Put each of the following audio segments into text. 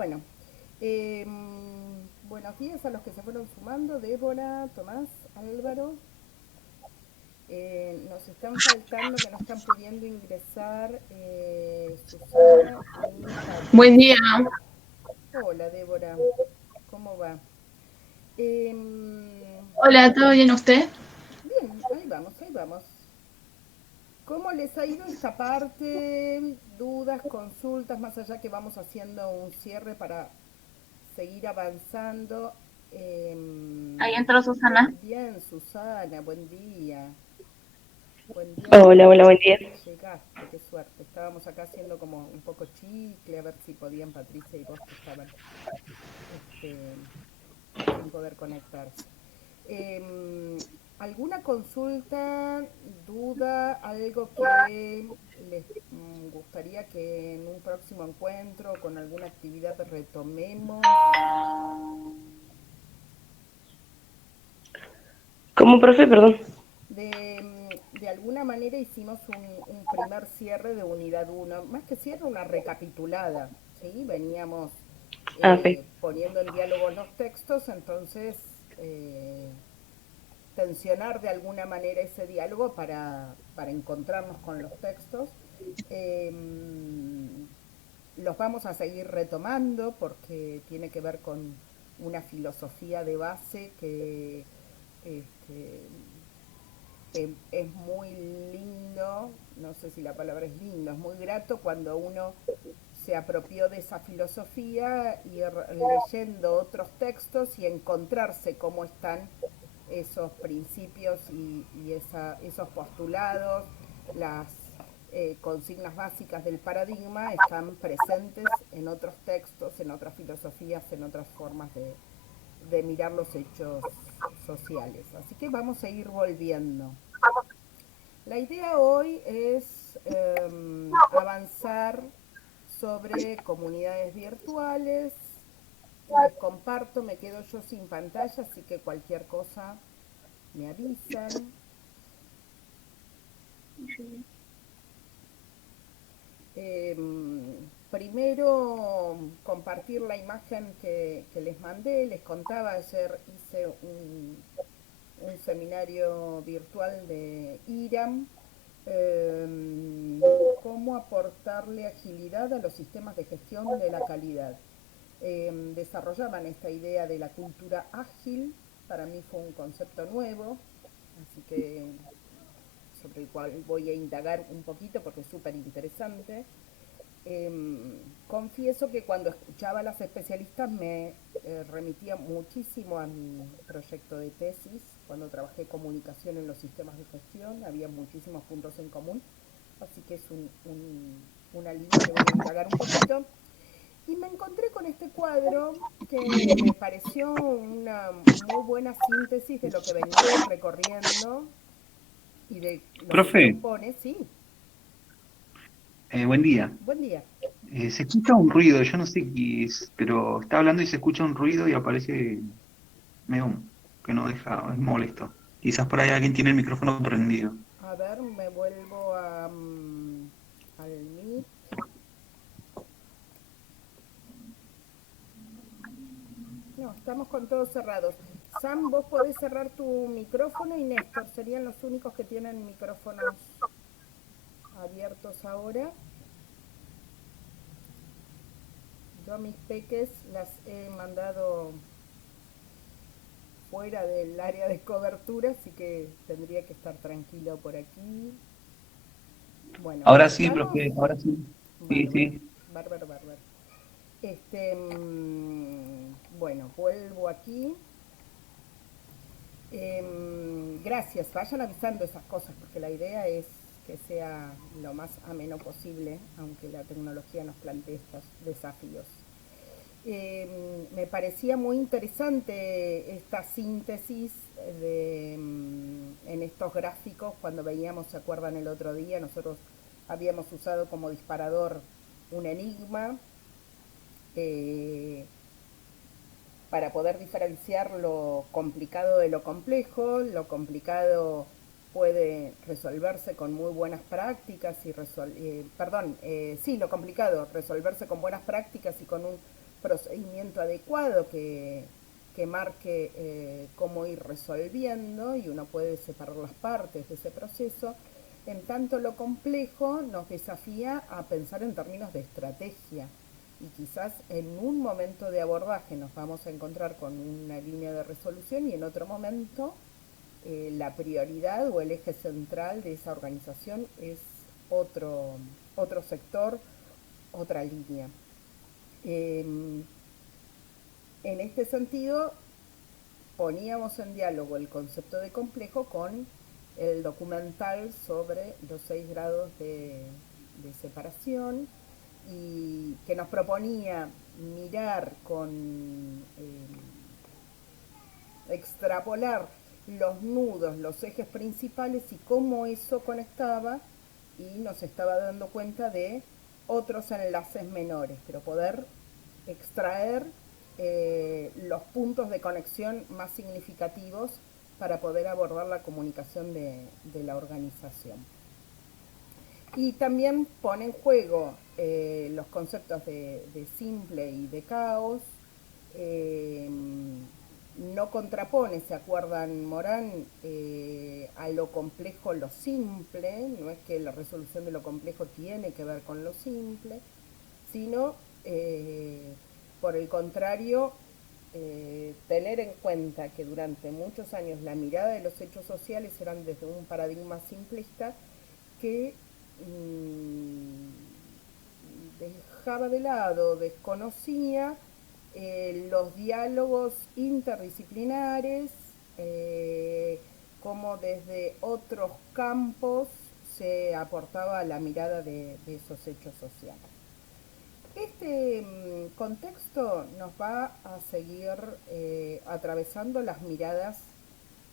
Bueno, buenos días a los que se fueron sumando, Débora, Tomás, Álvaro. Nos están faltando, que no están pudiendo ingresar Susana ni Buen día. Patricia. Hola, Débora, ¿cómo va? Hola, ¿todo bien usted? Bien, ahí vamos, ahí vamos. ¿Cómo les ha ido esta parte? Dudas, consultas, más allá que vamos haciendo un cierre para seguir avanzando. Ahí Em, entró Susana. Bien, Susana, buen día. Buen día que Hola, hola, buen día. llegaste, qué suerte. Estábamos acá haciendo como un poco chicle, a ver si podían Patricia y vos que estaban este, sin poder conectarse. ¿Alguna consulta, duda, algo que les gustaría que en un próximo encuentro con alguna actividad retomemos? ¿Cómo, profe? Perdón. De alguna manera hicimos un primer cierre de unidad uno, más que cierre, una recapitulada, ¿sí? Veníamos Ah, ok. poniendo en diálogo los textos, entonces tensionar de alguna manera ese diálogo para encontrarnos con los textos. Eh, los vamos a seguir retomando porque tiene que ver con una filosofía de base que este, es muy lindo, no sé si la palabra es lindo, es muy grato cuando uno se apropió de esa filosofía y leyendo otros textos y encontrarse cómo están esos principios esos postulados, las consignas básicas del paradigma están presentes en otros textos, en otras filosofías, en otras formas de mirar los hechos sociales. Así que vamos a ir volviendo. La idea hoy es avanzar sobre comunidades virtuales. Les comparto, me quedo yo sin pantalla, así que cualquier cosa me avisan. Primero compartir la imagen que les mandé. Les contaba, ayer hice un seminario virtual de IRAM, cómo aportarle agilidad a los sistemas de gestión de la calidad. Desarrollaban esta idea de la cultura ágil, para mí fue un concepto nuevo, así que sobre el cual voy a indagar un poquito porque es súper interesante. Confieso que cuando escuchaba a las especialistas me remitía muchísimo a mi proyecto de tesis, cuando trabajé comunicación en los sistemas de gestión, había muchísimos puntos en común, así que es una línea que voy a indagar un poquito. Y me encontré con este cuadro que me pareció una muy buena síntesis de lo que veníamos recorriendo y de lo que Profe, propone, sí, buen día. buen día. Se escucha un ruido, yo no sé qué es, pero está hablando y se escucha un ruido y aparece medio que no deja, es molesto. Quizás por ahí alguien tiene el micrófono prendido. A ver, me vuelvo al Meet. No, estamos con todos cerrados. Sam, vos podés cerrar tu micrófono y Néstor serían los únicos que tienen micrófonos abiertos ahora. Yo a mis peques las he mandado fuera del área de cobertura, así que tendría que estar tranquilo por aquí. Bueno, Ahora sí, ¿estamos? profe, ahora sí. Sí, Bárbaro, sí. bárbaro, bárbaro. Bueno, vuelvo aquí. Gracias, vayan avisando esas cosas porque la idea es que sea lo más ameno posible, aunque la tecnología nos plantee estos desafíos. Me parecía muy interesante esta síntesis en estos gráficos cuando veíamos, ¿se acuerdan el otro día? Nosotros habíamos usado como disparador un enigma eh, para poder diferenciar lo complicado de lo complejo. Lo complicado puede resolverse con muy buenas prácticas y sí, lo complicado, resolverse con buenas prácticas y con un procedimiento adecuado que marque cómo ir resolviendo, y uno puede separar las partes de ese proceso. En tanto, lo complejo nos desafía a pensar en términos de estrategia, y quizás en un momento de abordaje nos vamos a encontrar con una línea de resolución, y en otro momento la prioridad o el eje central de esa organización es otro sector, otra línea. En este sentido, poníamos en diálogo el concepto de complejo con el documental sobre los 6 grados de separación, y que nos proponía mirar extrapolar los nudos, los ejes principales, y cómo eso conectaba, y nos estaba dando cuenta de otros enlaces menores, pero poder extraer los puntos de conexión más significativos para poder abordar la comunicación de la organización. Y también pone en juego los conceptos de simple y de caos. No contrapone, ¿se acuerdan, Morán? A lo complejo lo simple. No es que la resolución de lo complejo tiene que ver con lo simple, sino por el contrario, tener en cuenta que durante muchos años la mirada de los hechos sociales eran desde un paradigma simplista que dejaba de lado, desconocía los diálogos interdisciplinares, como desde otros campos se aportaba la mirada de esos hechos sociales. Este contexto nos va a seguir atravesando las miradas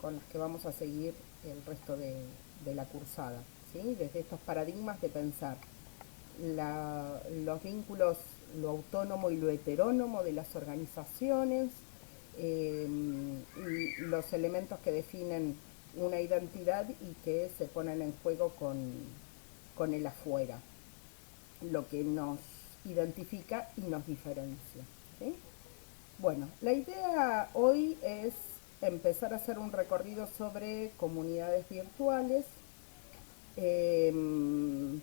con las que vamos a seguir el resto de la cursada, ¿sí? Desde estos paradigmas de pensar los vínculos, lo autónomo y lo heterónomo de las organizaciones, y los elementos que definen una identidad y que se ponen en juego con el afuera, lo que nos identifica y nos diferencia, ¿sí? Bueno, la idea hoy es empezar a hacer un recorrido sobre comunidades virtuales.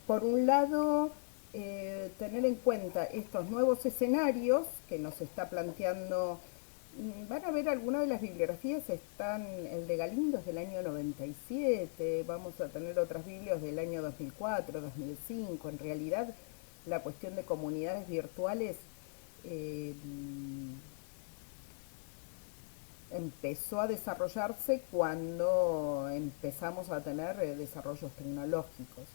Por un lado, tener en cuenta estos nuevos escenarios que nos está planteando. Van a ver algunas de las bibliografías, están, el de Galindo es del año 97, vamos a tener otras biblios del año 2004, 2005. En realidad, la cuestión de comunidades virtuales empezó a desarrollarse cuando empezamos a tener desarrollos tecnológicos.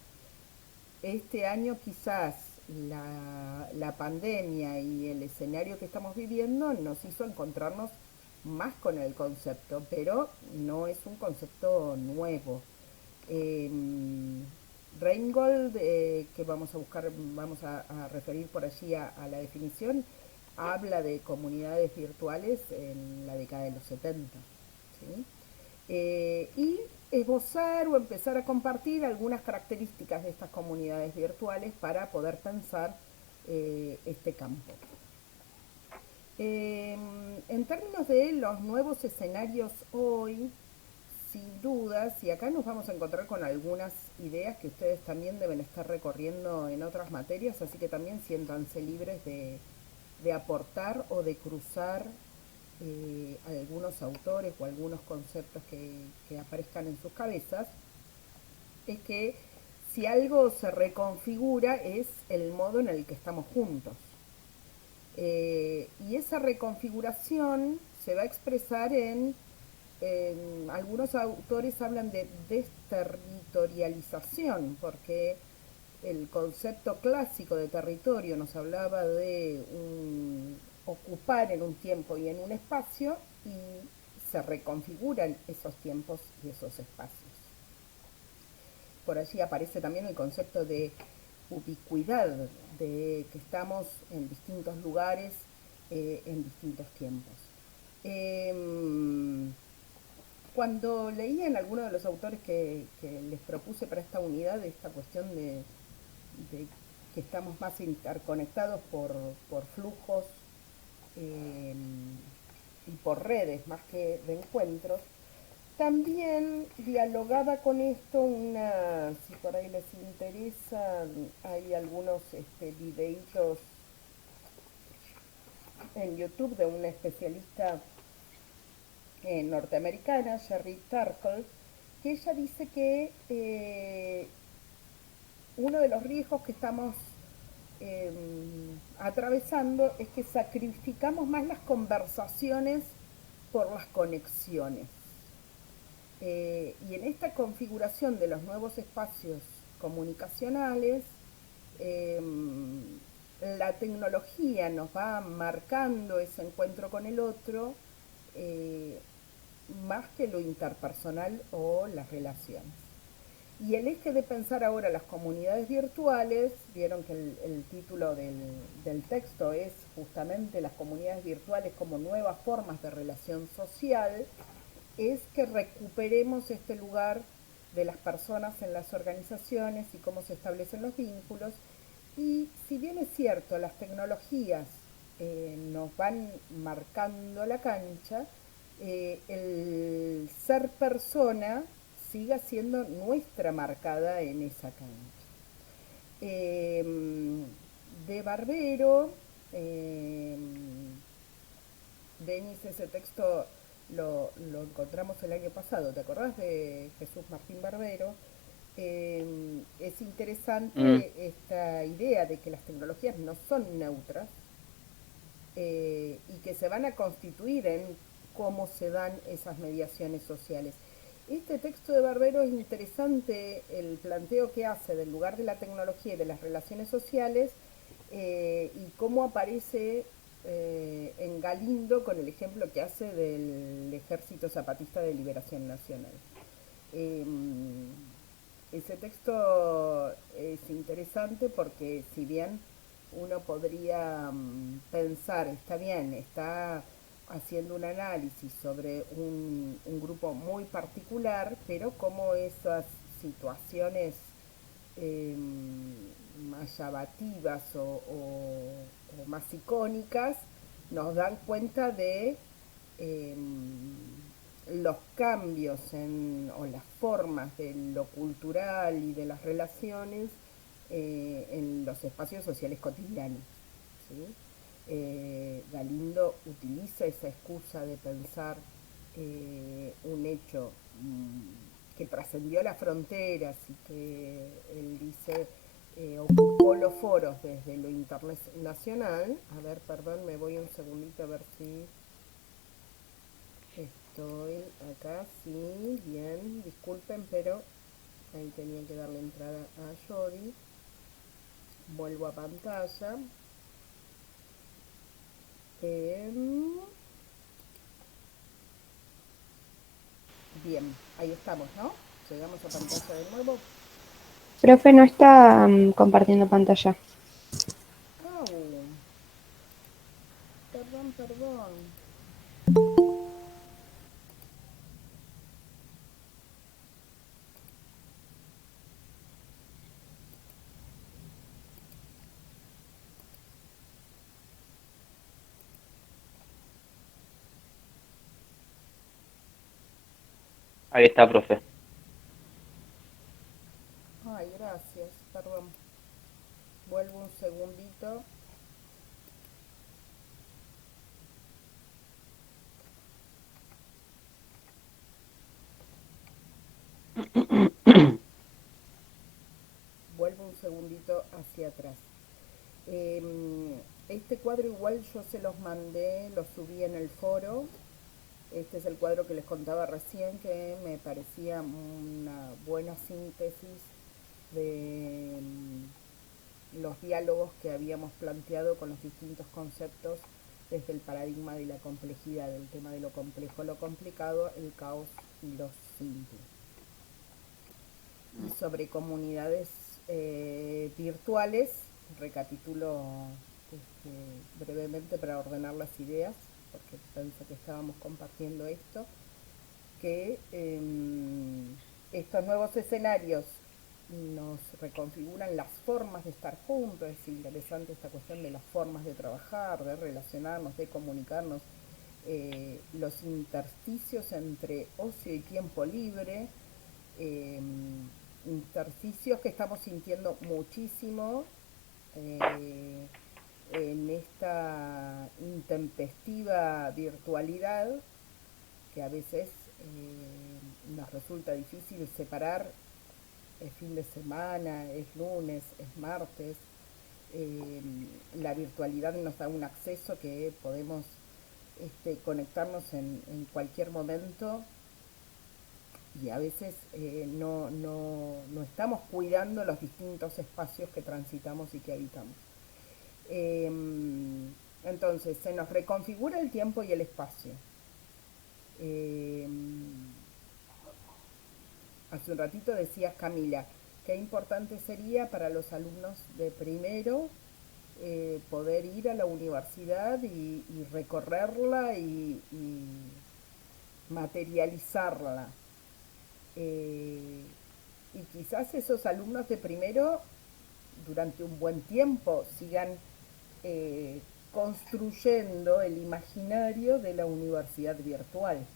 Este año quizás la pandemia y el escenario que estamos viviendo nos hizo encontrarnos más con el concepto, pero no es un concepto nuevo. Reingold, que vamos a buscar, vamos a referir por allí a la definición, habla de comunidades virtuales en la década de los 70, ¿sí? Y esbozar o empezar a compartir algunas características de estas comunidades virtuales para poder pensar este campo. En términos de los nuevos escenarios hoy, sin dudas, y acá nos vamos a encontrar con algunas ideas que ustedes también deben estar recorriendo en otras materias, así que también siéntanse libres de aportar o de cruzar algunos autores o algunos conceptos que aparezcan en sus cabezas. Es que si algo se reconfigura es el modo en el que estamos juntos. Y esa reconfiguración se va a expresar en algunos autores hablan de desterritorialización, porque el concepto clásico de territorio nos hablaba de ocupar en un tiempo y en un espacio, y se reconfiguran esos tiempos y esos espacios. Por allí aparece también el concepto de ubicuidad, de que estamos en distintos lugares, en distintos tiempos. Cuando leía en alguno de los autores que les propuse para esta unidad, esta cuestión de que estamos más interconectados por flujos eh, y por redes más que de encuentros. También dialogaba con esto una, si por ahí les interesa, hay algunos videitos en YouTube de una especialista norteamericana, Sherry Turkle, que ella dice que uno de los riesgos que estamos eh, atravesando es que sacrificamos más las conversaciones por las conexiones. Y en esta configuración de los nuevos espacios comunicacionales, eh, la tecnología nos va marcando ese encuentro con el otro eh, más que lo interpersonal o las relaciones. Y el eje de pensar ahora las comunidades virtuales, vieron que el título del texto es justamente las comunidades virtuales como nuevas formas de relación social, es que recuperemos este lugar de las personas en las organizaciones y cómo se establecen los vínculos. Y si bien es cierto, las tecnologías nos van marcando la cancha, el ser persona siga siendo nuestra marcada en esa cancha. De Barbero, eh, Denis, ese texto lo encontramos el año pasado, ¿te acordás de Jesús Martín Barbero? Es Mm. interesante esta idea de que las tecnologías no son neutras y que se van a constituir en cómo se dan esas mediaciones sociales. Este texto de Barbero es interesante el planteo que hace del lugar de la tecnología y de las relaciones sociales y cómo aparece en Galindo con el ejemplo que hace del Ejército Zapatista de Liberación Nacional. Eh, Ese texto es interesante porque si bien uno podría pensar, está bien, está haciendo un análisis sobre un grupo muy particular, pero como esas situaciones eh, más llamativas o más icónicas nos dan cuenta de eh, los cambios o las formas de lo cultural y de las relaciones en los espacios sociales cotidianos. ¿Sí? Galindo utiliza esa excusa de pensar un hecho que trascendió las fronteras y que él dice ocupó los foros desde lo internacional. A ver, perdón, me voy un segundito a ver si estoy acá. Sí, bien, disculpen, pero ahí tenía que darle entrada a Jody. Vuelvo a pantalla. Bien, ahí estamos, ¿no? Llegamos a pantalla de nuevo. Profe, no está compartiendo pantalla. Oh, perdón, perdón. Ahí está, profe. Ay, gracias, perdón. Vuelvo un segundito. Vuelvo un segundito hacia atrás. Este cuadro igual yo se los mandé, lo subí en el foro. Este es el cuadro que les contaba recién, que me parecía una buena síntesis de los diálogos que habíamos planteado con los distintos conceptos desde el paradigma de la complejidad, del tema de lo complejo, lo complicado, el caos y lo simple. Y sobre comunidades virtuales, recapitulo brevemente para ordenar las ideas, porque pensé que estábamos compartiendo esto, que estos nuevos escenarios nos reconfiguran las formas de estar juntos. Es interesante esta cuestión de las formas de trabajar, de relacionarnos, de comunicarnos, los intersticios entre ocio y tiempo libre, eh, intersticios que estamos sintiendo muchísimo en esta intempestiva virtualidad que a veces nos resulta difícil separar. Es fin de semana, es lunes, es martes. eh, la virtualidad nos da un acceso que podemos conectarnos en cualquier momento, y a veces no estamos cuidando los distintos espacios que transitamos y que habitamos. Eh, entonces, se nos reconfigura el tiempo y el espacio. Eh, Hace un ratito decías, Camila, qué importante sería para los alumnos de primero poder ir a la universidad y recorrerla y materializarla. Eh, y quizás esos alumnos de primero durante un buen tiempo sigan eh, construyendo el imaginario de la universidad virtual.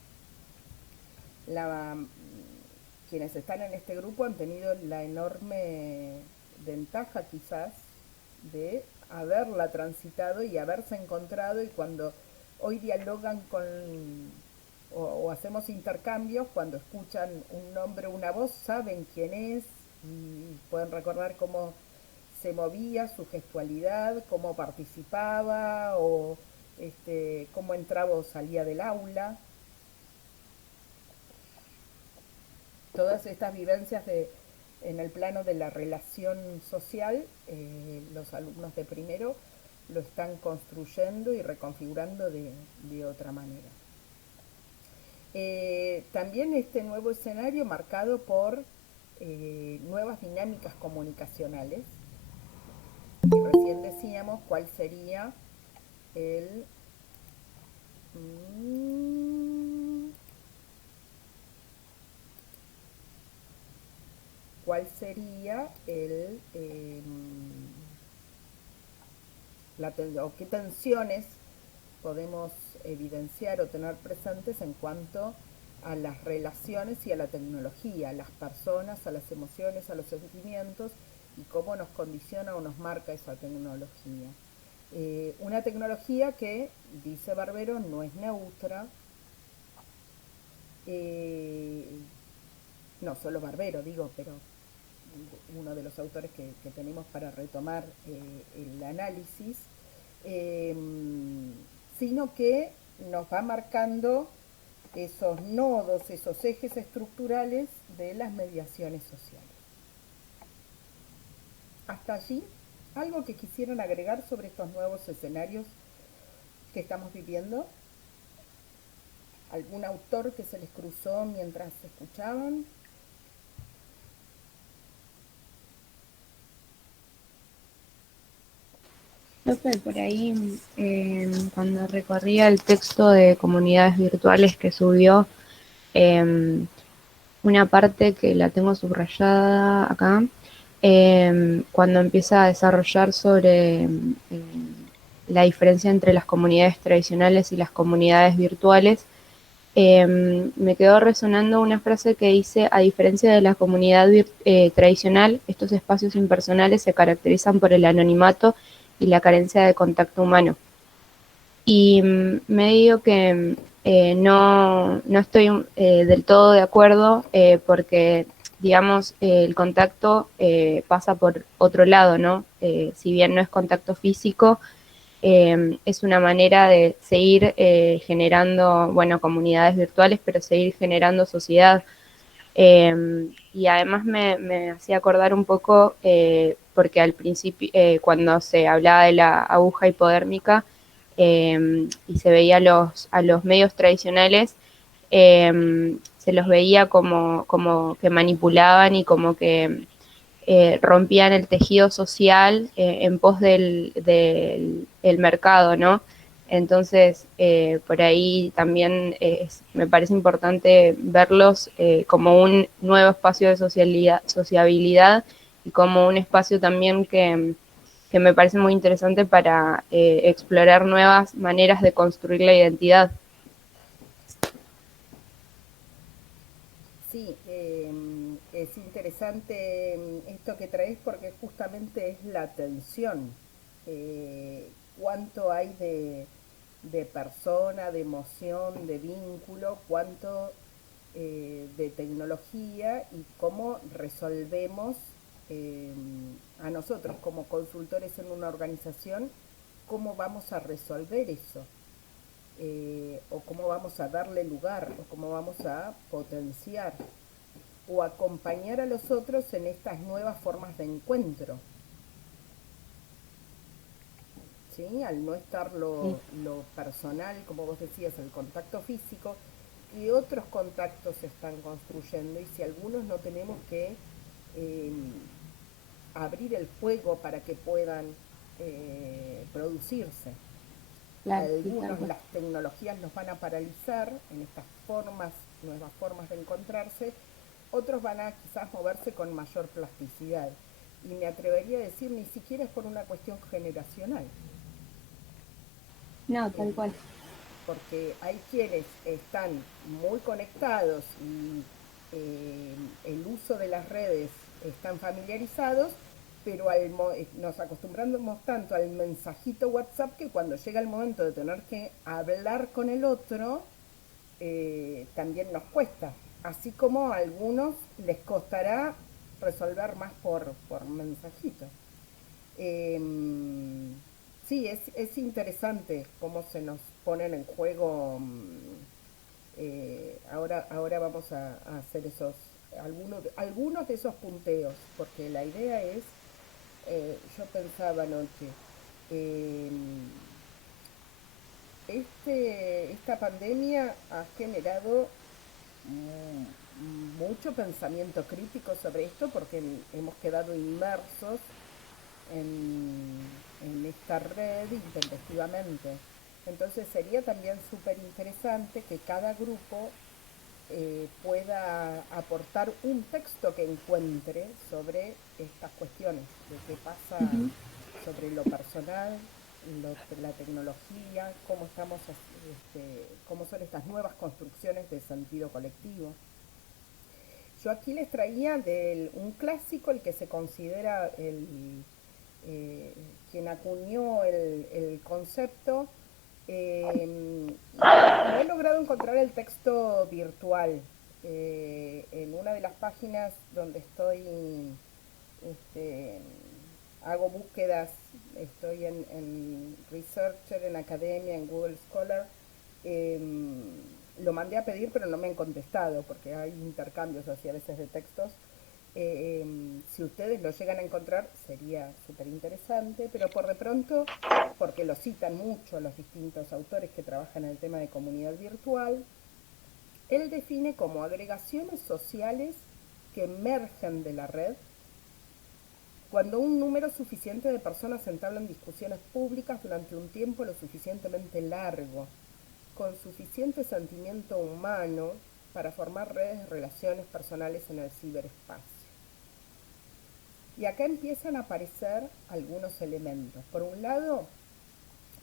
La, Quienes están en este grupo han tenido la enorme ventaja quizás de haberla transitado y haberse encontrado, y cuando hoy dialogan o hacemos intercambios, cuando escuchan un nombre o una voz, saben quién es y pueden recordar cómo se movía, su gestualidad, cómo participaba o cómo entraba o salía del aula. Todas estas vivencias en el plano de la relación social, los alumnos de primero lo están construyendo y reconfigurando de otra manera. También este nuevo escenario marcado por nuevas dinámicas comunicacionales, y recién decíamos cuál sería el... cuál sería o qué tensiones podemos evidenciar o tener presentes en cuanto a las relaciones y a la tecnología, a las personas, a las emociones, a los sentimientos, y cómo nos condiciona o nos marca esa tecnología. Una tecnología que, dice Barbero, no es neutra. No solo Barbero, digo, pero uno de los autores que tenemos para retomar el análisis, sino que nos va marcando esos nodos, esos ejes estructurales de las mediaciones sociales. Hasta allí, ¿algo que quisieran agregar sobre estos nuevos escenarios que estamos viviendo? ¿Algún autor que se les cruzó mientras escuchaban? Profe, por ahí, cuando recorría el texto de comunidades virtuales que subió, una parte que la tengo subrayada acá, cuando empieza a desarrollar sobre la diferencia entre las comunidades tradicionales y las comunidades virtuales, me quedó resonando una frase que dice: a diferencia de la comunidad tradicional, estos espacios impersonales se caracterizan por el anonimato y la carencia de contacto humano. Y me digo que no estoy del todo de acuerdo, porque, digamos, el contacto pasa por otro lado, ¿no? Si bien no es contacto físico, es una manera de seguir generando, bueno, comunidades virtuales, pero seguir generando sociedad. Y además me hacía acordar un poco, porque al principio, cuando se hablaba de la aguja hipodérmica y se veía a los medios tradicionales, se los veía como que manipulaban y como que rompían el tejido social en pos del mercado, ¿no? Entonces, por ahí también me parece importante verlos como un nuevo espacio de sociabilidad y como un espacio también que me parece muy interesante para explorar nuevas maneras de construir la identidad. Sí, es interesante esto que traes porque justamente es la atención. Cuánto hay de persona, de emoción, de vínculo, cuánto de tecnología y cómo resolvemos eh, a nosotros como consultores en una organización, cómo vamos a resolver eso. O cómo vamos a darle lugar, o cómo vamos a potenciar o acompañar a los otros en estas nuevas formas de encuentro. ¿Sí? Al no estar Sí. lo personal, como vos decías, el contacto físico, que otros contactos se están construyendo y si algunos no tenemos que eh, abrir el fuego para que puedan producirse. Claro, sí, tal Algunos cual. las tecnologías nos van a paralizar en estas formas, nuevas formas de encontrarse, otros van a quizás moverse con mayor plasticidad. Y me atrevería a decir, ni siquiera es por una cuestión generacional, No, eh, tal cual. porque hay quienes están muy conectados y el uso de las redes están familiarizados, pero nos acostumbramos tanto al mensajito WhatsApp que cuando llega el momento de tener que hablar con el otro, también nos cuesta. Así como a algunos les costará resolver más por mensajito. Eh, sí, es interesante cómo se nos ponen en juego. Ahora vamos a hacer algunos de esos punteos, porque la idea es, yo pensaba anoche, eh, esta pandemia ha generado mucho pensamiento crítico sobre esto porque hemos quedado inmersos en esta red intempestivamente. Entonces sería también súper interesante que cada grupo pueda aportar un texto que encuentre sobre estas cuestiones, de qué pasa Ujú. sobre lo personal, la tecnología, cómo son estas nuevas construcciones de sentido colectivo. Yo aquí les traía un clásico, el que se considera eh, quien acuñó el concepto. No he logrado encontrar el texto virtual. En una de las páginas donde este, hago búsquedas, estoy en Researcher, en Academia, en Google Scholar. eh, lo mandé a pedir, pero no me han contestado, porque hay intercambios así a veces de textos. Si ustedes lo llegan a encontrar, sería súper interesante, pero por de pronto, porque lo citan mucho los distintos autores que trabajan en el tema de comunidad virtual, él define como agregaciones sociales que emergen de la red cuando un número suficiente de personas entablan discusiones públicas durante un tiempo lo suficientemente largo, con suficiente sentimiento humano para formar redes de relaciones personales en el ciberespacio. Y acá empiezan a aparecer algunos elementos. Por un lado,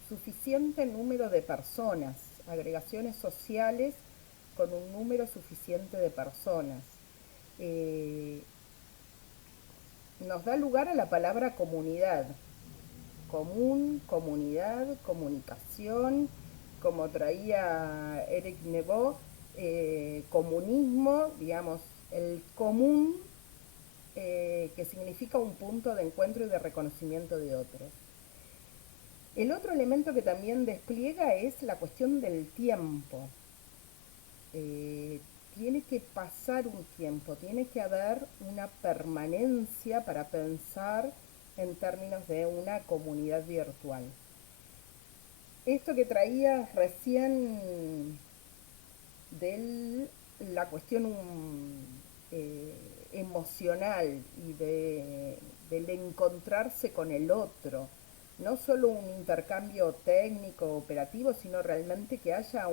suficiente número de personas, agregaciones sociales con un número suficiente de personas. Eh, Nos da lugar a la palabra comunidad. Común, comunidad, comunicación, como traía Eric Neveu, comunismo, digamos, el común que significa un punto de encuentro y de reconocimiento de otros. El otro elemento que también despliega es la cuestión del tiempo. Eh, Tiene que pasar un tiempo, tiene que haber una permanencia para pensar en términos de una comunidad virtual. Esto que traía recién de la cuestión eh, emocional y del encontrarse con el otro, no solo un intercambio técnico, operativo, sino realmente que haya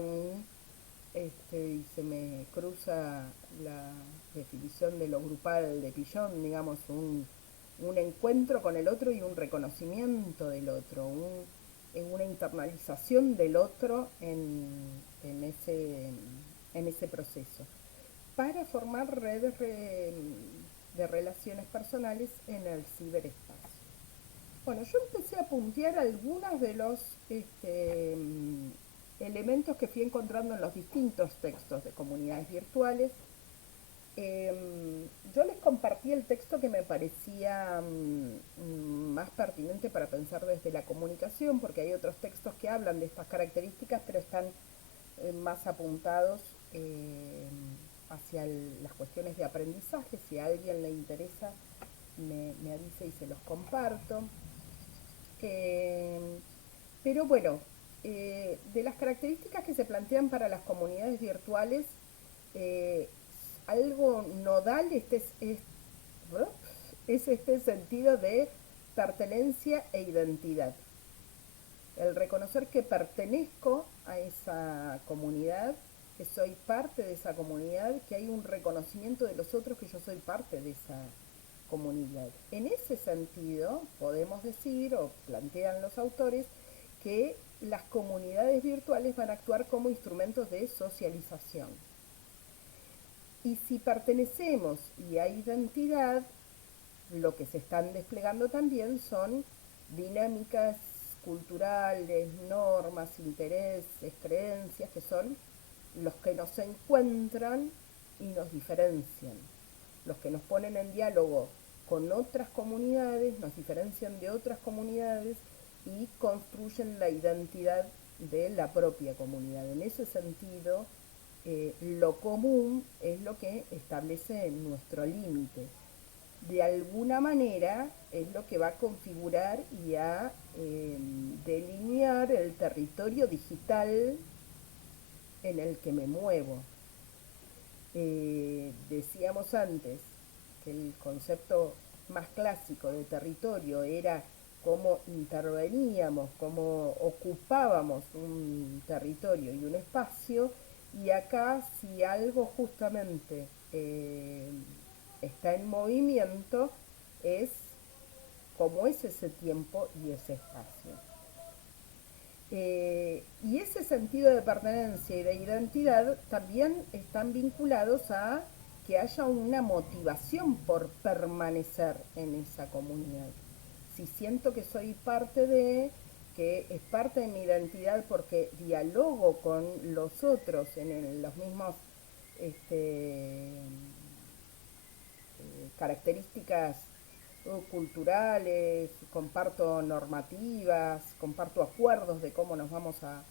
y se me cruza la definición de lo grupal de Pillon, digamos, un encuentro con el otro y un reconocimiento del otro, una internalización del otro en ese proceso, para formar redes de relaciones personales en el ciberespacio. Bueno, yo empecé a puntear algunos de los elementos que fui encontrando en los distintos textos de comunidades virtuales. Yo les compartí el texto que me parecía más pertinente para pensar desde la comunicación, porque hay otros textos que hablan de estas características, pero están más apuntados hacia las cuestiones de aprendizaje. Si a alguien le interesa, me avisa y se los comparto. Pero bueno, de las características que se plantean para las comunidades virtuales, eh, algo nodal es este sentido de pertenencia e identidad. El reconocer que pertenezco a esa comunidad, que soy parte de esa comunidad, que hay un reconocimiento de los otros, que yo soy parte de esa comunidad. En ese sentido, podemos decir, o plantean los autores, que las comunidades virtuales van a actuar como instrumentos de socialización. Y si pertenecemos y hay identidad, lo que se están desplegando también son dinámicas culturales, normas, intereses, creencias, que son los que nos encuentran y nos diferencian, los que nos ponen en diálogo con otras comunidades, nos diferencian de otras comunidades y construyen la identidad de la propia comunidad. En ese sentido, lo común es lo que establece nuestro límite. De alguna manera es lo que va a configurar y a delinear el territorio digital en el que me muevo. Decíamos antes que el concepto más clásico de territorio era cómo interveníamos, cómo ocupábamos un territorio y un espacio, y acá si algo justamente está en movimiento es cómo es ese tiempo y ese espacio. Y ese sentido de pertenencia y de identidad también están vinculados a que haya una motivación por permanecer en esa comunidad. Si siento que soy parte de, que es parte de mi identidad porque dialogo con los otros en los mismos características culturales, comparto normativas, comparto acuerdos de cómo nos vamos a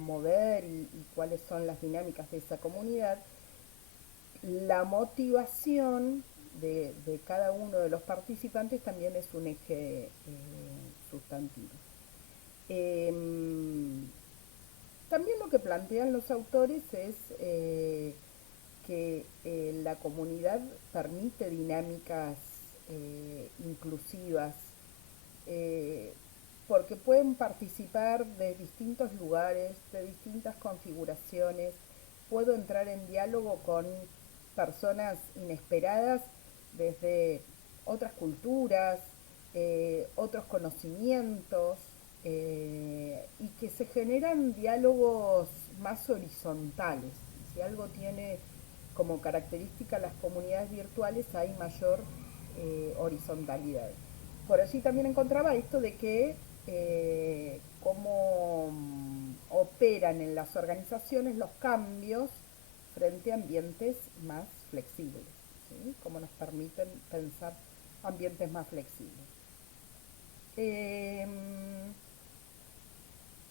mover y cuáles son las dinámicas de esa comunidad, la motivación de cada uno de los participantes también es un eje sustantivo. También lo que plantean los autores es que la comunidad permite dinámicas inclusivas, porque pueden participar de distintos lugares, de distintas configuraciones. Puedo entrar en diálogo con personas inesperadas desde otras culturas, otros conocimientos, y que se generan diálogos más horizontales. Si algo tiene como característica las comunidades virtuales, hay mayor horizontalidad. Por allí también encontraba esto de que cómo operan en las organizaciones los cambios frente a ambientes más flexibles, ¿sí? Cómo nos permiten pensar ambientes más flexibles.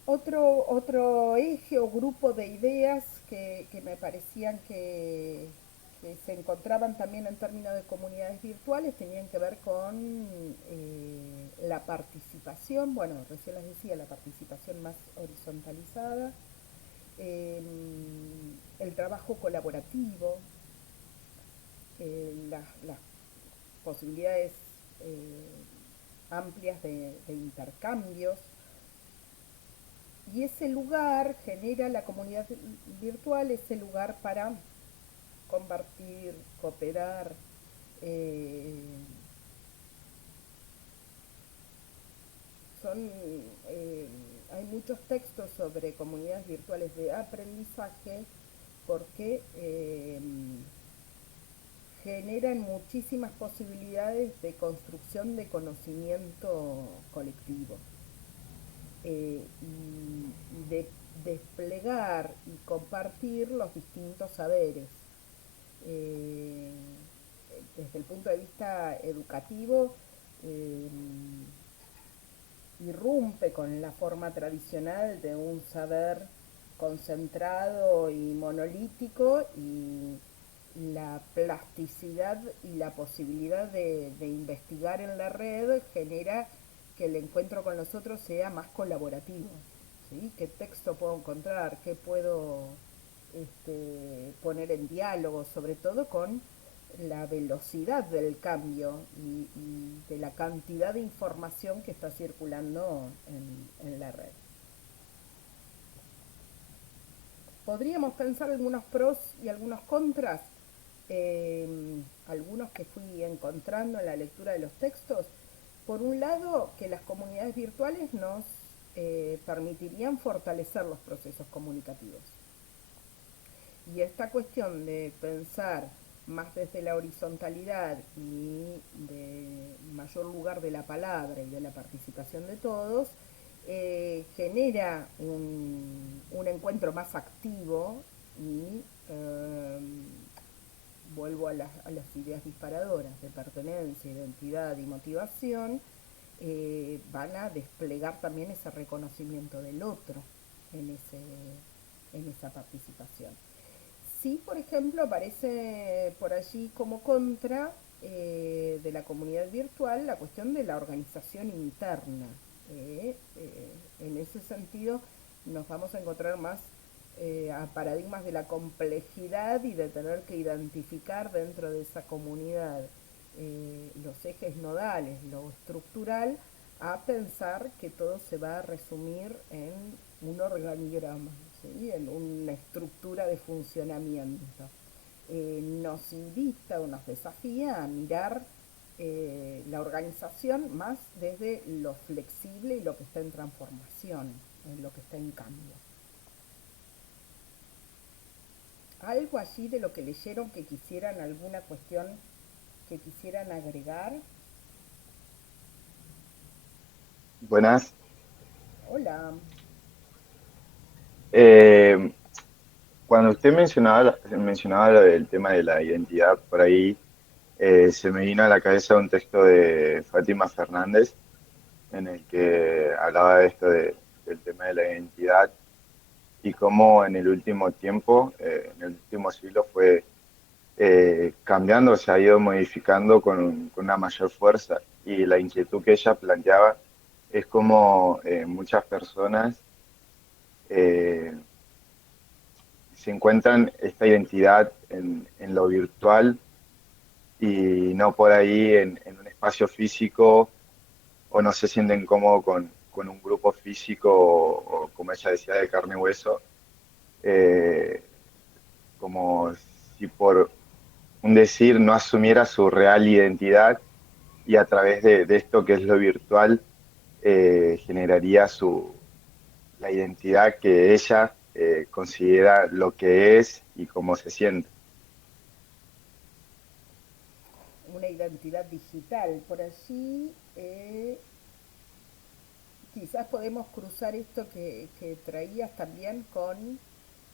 Otro eje o grupo de ideas que me parecían que se encontraban también en términos de comunidades virtuales tenían que ver con la participación, bueno, recién les decía, la participación más horizontalizada, el trabajo colaborativo, las posibilidades amplias de intercambios. Y ese lugar genera la comunidad virtual, ese lugar para compartir, cooperar. Son, hay muchos textos sobre comunidades virtuales de aprendizaje porque generan muchísimas posibilidades de construcción de conocimiento colectivo y de desplegar y compartir los distintos saberes. Desde el punto de vista educativo, irrumpe con la forma tradicional de un saber concentrado y monolítico, y la plasticidad y la posibilidad de investigar en la red genera que el encuentro con los otros sea más colaborativo. ¿Sí? ¿Qué texto puedo encontrar? ¿Qué puedo poner en diálogo? Sobre todo con la velocidad del cambio y de la cantidad de información que está circulando en la red. Podríamos pensar algunos pros y algunos contras, algunos que fui encontrando en la lectura de los textos. Por un lado, que las comunidades virtuales nos permitirían fortalecer los procesos comunicativos. Y esta cuestión de pensar más desde la horizontalidad y de mayor lugar de la palabra y de la participación de todos, genera un encuentro más activo y vuelvo a las ideas disparadoras de pertenencia, identidad y motivación, van a desplegar también ese reconocimiento del otro en esa participación. Sí, por ejemplo, aparece por allí como contra de la comunidad virtual la cuestión de la organización interna. En ese sentido nos vamos a encontrar más a paradigmas de la complejidad y de tener que identificar dentro de esa comunidad los ejes nodales, lo estructural, a pensar que todo se va a resumir en un organigrama, ¿sí? En una estructura de funcionamiento. Nos invita o nos desafía a mirar la organización más desde lo flexible y lo que está en transformación, en lo que está en cambio. ¿Algo allí de lo que leyeron que quisieran, alguna cuestión que quisieran agregar? Buenas. Hola. Cuando usted mencionaba lo del tema de la identidad, por ahí se me vino a la cabeza un texto de Fátima Fernández en el que hablaba de esto del tema de la identidad y cómo en el último tiempo, en el último siglo fue cambiando, se ha ido modificando con una mayor fuerza. Y la inquietud que ella planteaba es como muchas personas eh, se encuentran esta identidad en lo virtual y no por ahí en un espacio físico, o no se sienten cómodos con un grupo físico o, como ella decía, de carne y hueso, eh, como si por un decir no asumiera su real identidad, y a través de esto que es lo virtual generaría la identidad que ella considera lo que es y cómo se siente. Una identidad digital. Por allí quizás podemos cruzar esto que traías también con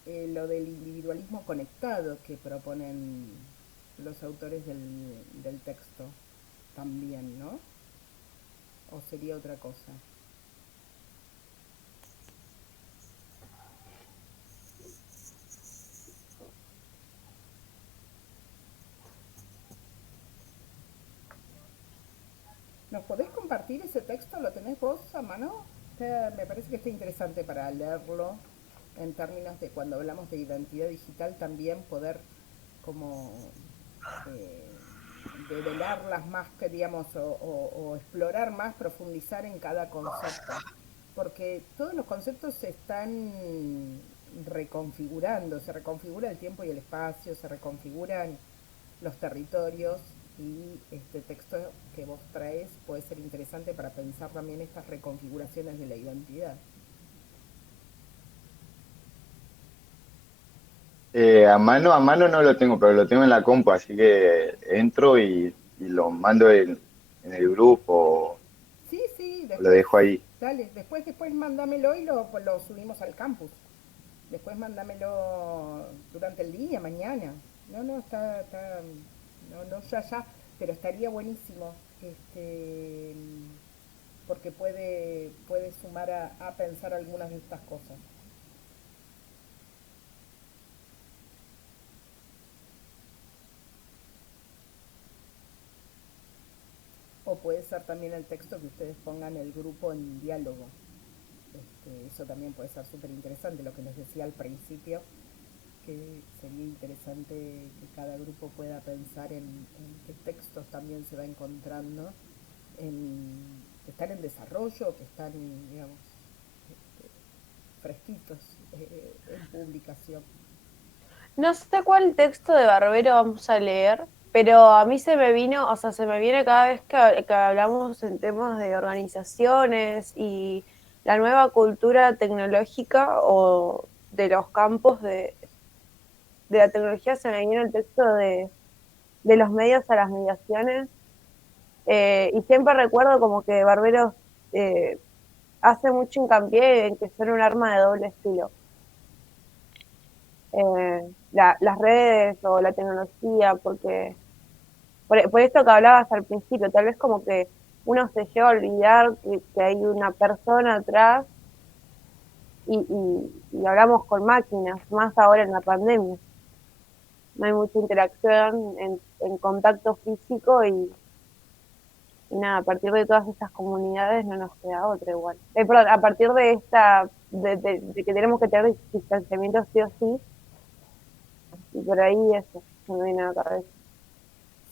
lo del individualismo conectado que proponen los autores del texto también, ¿no? ¿O sería otra cosa? ¿Nos podés compartir ese texto? ¿Lo tenés vos a mano? Me parece que está interesante para leerlo en términos de cuando hablamos de identidad digital también poder como develarlas más, que digamos, o explorar más, profundizar en cada concepto, porque todos los conceptos se están reconfigurando, se reconfigura el tiempo y el espacio, se reconfiguran los territorios, y este texto que vos traes puede ser interesante para pensar también estas reconfiguraciones de la identidad. A mano no lo tengo, pero lo tengo en la compu, así que entro y lo mando en el grupo Sí, sí, o lo después, dejo ahí. dale, después mándamelo y pues lo subimos al campus. Después mándamelo durante el día, mañana. No, no, no, no, ya, pero estaría buenísimo, porque puede sumar a pensar algunas de estas cosas. O puede ser también el texto que ustedes pongan el grupo en diálogo. Eso también puede ser súper interesante, lo que les decía al principio, que sería interesante que cada grupo pueda pensar en qué textos también se va encontrando, que están en desarrollo, que están, digamos, este, fresquitos en publicación. No sé cuál texto de Barbero vamos a leer, pero a mí se me vino, o sea, se me viene cada vez que hablamos en temas de organizaciones y la nueva cultura tecnológica o de los campos de la tecnología, se me viene el texto de los medios a las mediaciones. Y siempre recuerdo como que Barbero eh, hace mucho hincapié en que son un arma de doble estilo. Las redes o la tecnología, porque por esto que hablabas al principio, tal vez como que uno se lleva a olvidar que hay una persona atrás y hablamos con máquinas, más ahora en la pandemia. No hay mucha interacción en contacto físico y nada, a partir de todas estas comunidades no nos queda otra igual. Perdón, a partir de de que tenemos que tener distanciamiento sí o sí, y por ahí eso se me viene a la cabeza.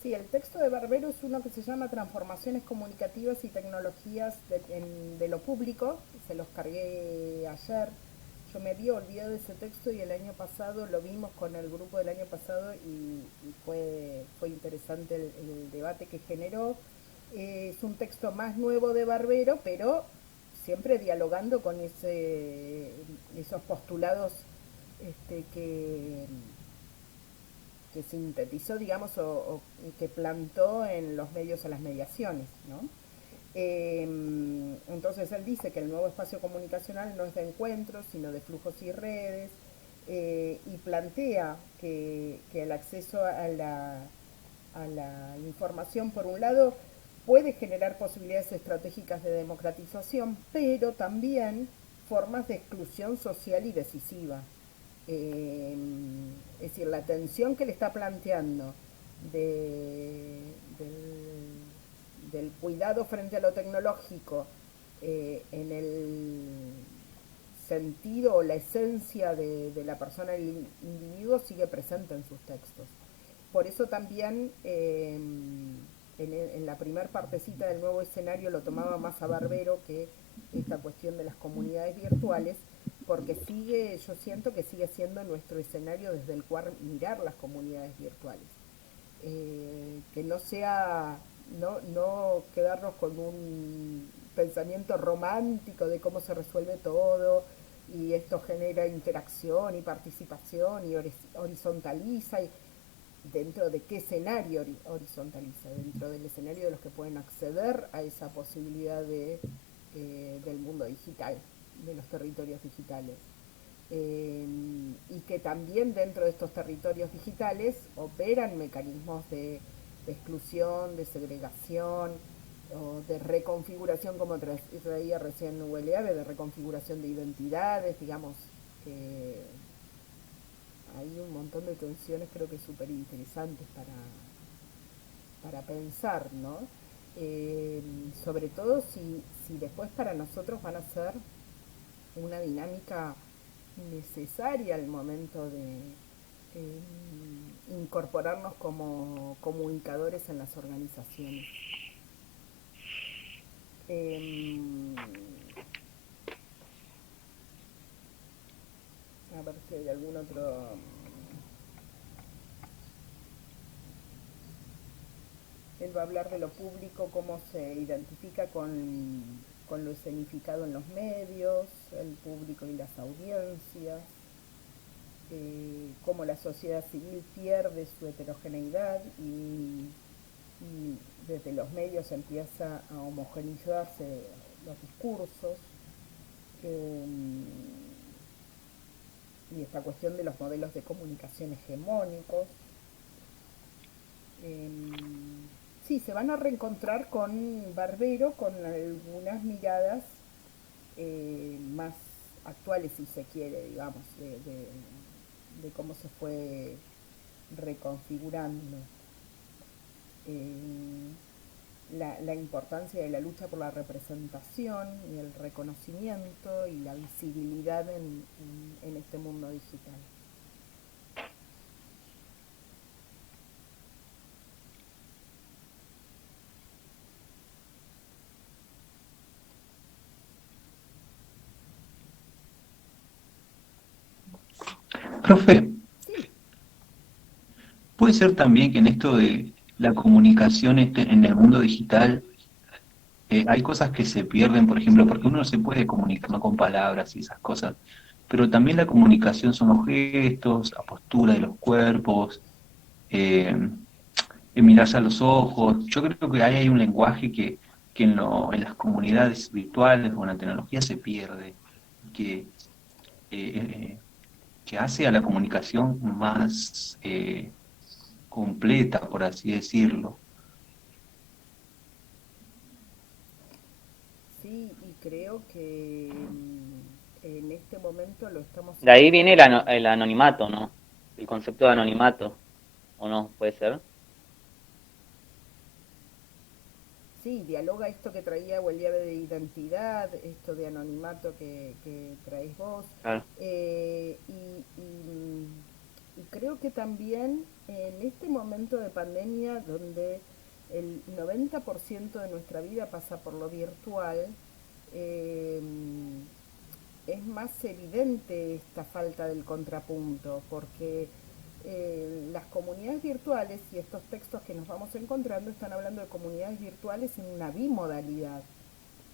Sí, el texto de Barbero es uno que se llama Transformaciones comunicativas y tecnologías de lo público. Se los cargué ayer. Yo me había olvidado de ese texto y el año pasado lo vimos con el grupo del año pasado, y fue interesante el debate que generó. Es un texto más nuevo de Barbero, pero siempre dialogando con esos postulados, que sintetizó, digamos, o que plantó en los medios a las mediaciones, ¿no? Entonces él dice que el nuevo espacio comunicacional no es de encuentros, sino de flujos y redes, y plantea que el acceso a la información, por un lado, puede generar posibilidades estratégicas de democratización, pero también formas de exclusión social y decisiva. Es decir, la tensión que le está planteando del cuidado frente a lo tecnológico, en el sentido o la esencia de la persona, del individuo, sigue presente en sus textos. Por eso también, en la primer partecita del nuevo escenario lo tomaba más a Barbero que esta cuestión de las comunidades virtuales, porque yo siento que sigue siendo nuestro escenario desde el cual mirar las comunidades virtuales. Que no sea, no quedarnos con un pensamiento romántico de cómo se resuelve todo, y esto genera interacción y participación y horizontaliza, y dentro de qué escenario horizontaliza, dentro del escenario de los que pueden acceder a esa posibilidad del mundo digital, de los territorios digitales. Y que también dentro de estos territorios digitales operan mecanismos de exclusión, de segregación o de reconfiguración, como traía recién Ueleave, de reconfiguración de identidades, digamos, que hay un montón de tensiones, creo que súper interesantes para pensar, ¿no? Sobre todo si después para nosotros van a ser una dinámica necesaria al momento de incorporarnos como comunicadores en las organizaciones. A ver si hay algún otro. Él va a hablar de lo público, cómo se identifica con lo escenificado en los medios, el público y las audiencias, cómo la sociedad civil pierde su heterogeneidad y desde los medios empieza a homogeneizarse los discursos, y esta cuestión de los modelos de comunicación hegemónicos. Sí, se van a reencontrar con Barbero con algunas miradas más actuales, si se quiere, digamos, de cómo se fue reconfigurando la importancia de la lucha por la representación y el reconocimiento y la visibilidad en este mundo digital. Profe, puede ser también que en esto de la comunicación en el mundo digital hay cosas que se pierden, por ejemplo, porque uno se puede comunicar no con palabras y esas cosas, pero también la comunicación son los gestos, la postura de los cuerpos, mirarse a los ojos. Yo creo que ahí hay un lenguaje que en las comunidades virtuales o en la tecnología se pierde, que hace a la comunicación más completa, por así decirlo. Sí, y creo que en este momento lo estamos... De ahí viene el anonimato, ¿no? El concepto de anonimato, ¿o no? ¿Puede ser? Sí, dialoga esto que traía Huelía de identidad, esto de anonimato que traes vos. Claro. Y creo que también en este momento de pandemia, donde el 90% de nuestra vida pasa por lo virtual, es más evidente esta falta del contrapunto, porque las comunidades virtuales y estos textos que nos vamos encontrando están hablando de comunidades virtuales en una bimodalidad.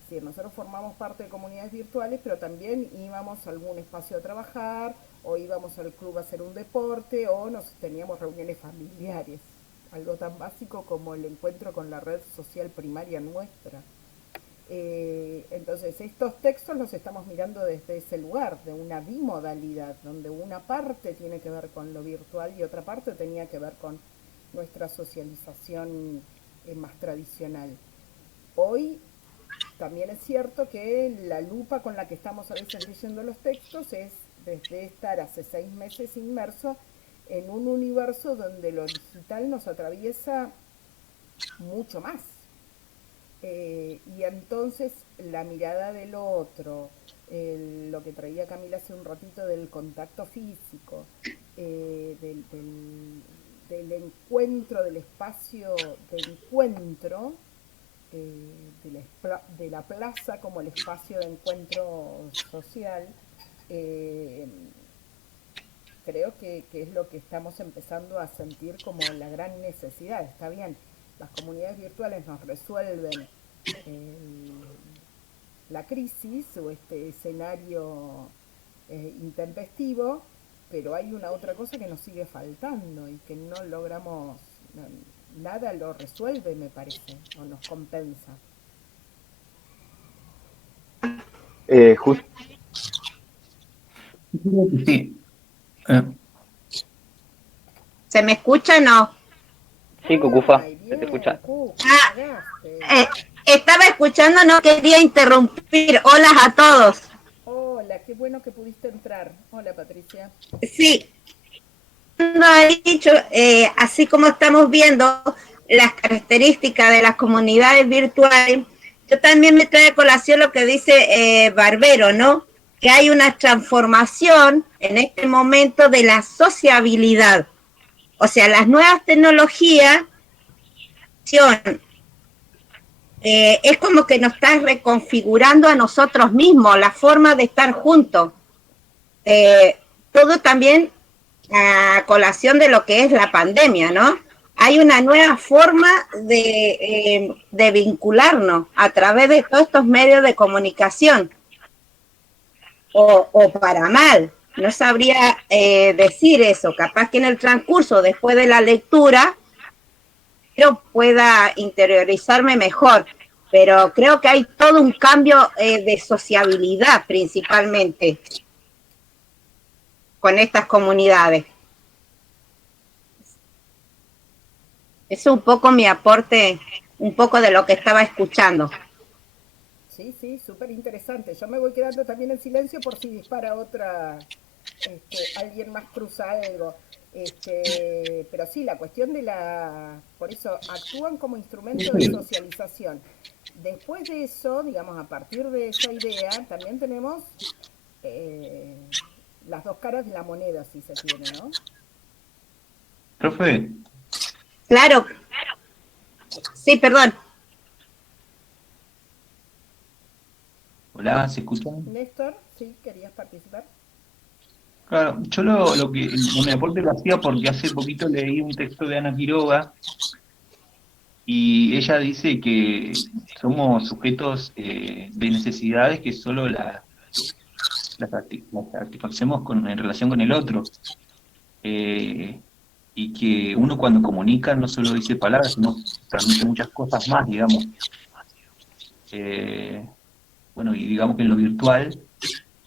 Es decir, nosotros formamos parte de comunidades virtuales, pero también íbamos a algún espacio a trabajar, o íbamos al club a hacer un deporte, o teníamos reuniones familiares. Algo tan básico como el encuentro con la red social primaria nuestra. Entonces estos textos los estamos mirando desde ese lugar, de una bimodalidad, donde una parte tiene que ver con lo virtual y otra parte tenía que ver con nuestra socialización más tradicional. Hoy también es cierto que la lupa con la que estamos a veces leyendo los textos es desde estar hace 6 meses inmerso en un universo donde lo digital nos atraviesa mucho más. Y entonces la mirada del otro, lo que traía Camila hace un ratito del contacto físico, del encuentro, del espacio de encuentro, de la plaza como el espacio de encuentro social, creo que es lo que estamos empezando a sentir como la gran necesidad. Está bien, las comunidades virtuales nos resuelven la crisis o este escenario intempestivo, pero hay una otra cosa que nos sigue faltando y que no logramos, nada lo resuelve, me parece, o nos compensa. Sí. ¿Se me escucha o no? Sí, Cucufa, Ay, se bien, te escucha. Estaba escuchando, no quería interrumpir. Hola a todos. Hola, qué bueno que pudiste entrar. Hola, Patricia. Sí, no he dicho, así como estamos viendo las características de las comunidades virtuales, yo también me trae a colación lo que dice Barbero, ¿no? Que hay una transformación en este momento de la sociabilidad. O sea, las nuevas tecnologías es como que nos están reconfigurando a nosotros mismos, la forma de estar juntos. Todo también a colación de lo que es la pandemia, ¿no? Hay una nueva forma de vincularnos a través de todos estos medios de comunicación, o para mal. No sabría decir eso, capaz que en el transcurso, después de la lectura, yo pueda interiorizarme mejor, pero creo que hay todo un cambio de sociabilidad principalmente con estas comunidades. Es un poco mi aporte, un poco de lo que estaba escuchando. Sí, sí, súper interesante. Yo me voy quedando también en silencio por si dispara otra, alguien más cruza algo. Pero sí, la cuestión de la... Por eso actúan como instrumento de socialización. Después de eso, digamos, a partir de esa idea, también tenemos las dos caras de la moneda, si se quiere, ¿no? Profe, Claro. Sí, perdón. hola, ¿se escuchan? Néstor, sí, ¿querías participar? Claro, yo lo que mi aporte lo hacía porque hace poquito leí un texto de Ana Quiroga y ella dice que somos sujetos de necesidades que solo las satisfacemos en relación con el otro. Eh, y que uno cuando comunica no solo dice palabras, sino transmite muchas cosas más, digamos. Bueno, y digamos que en lo virtual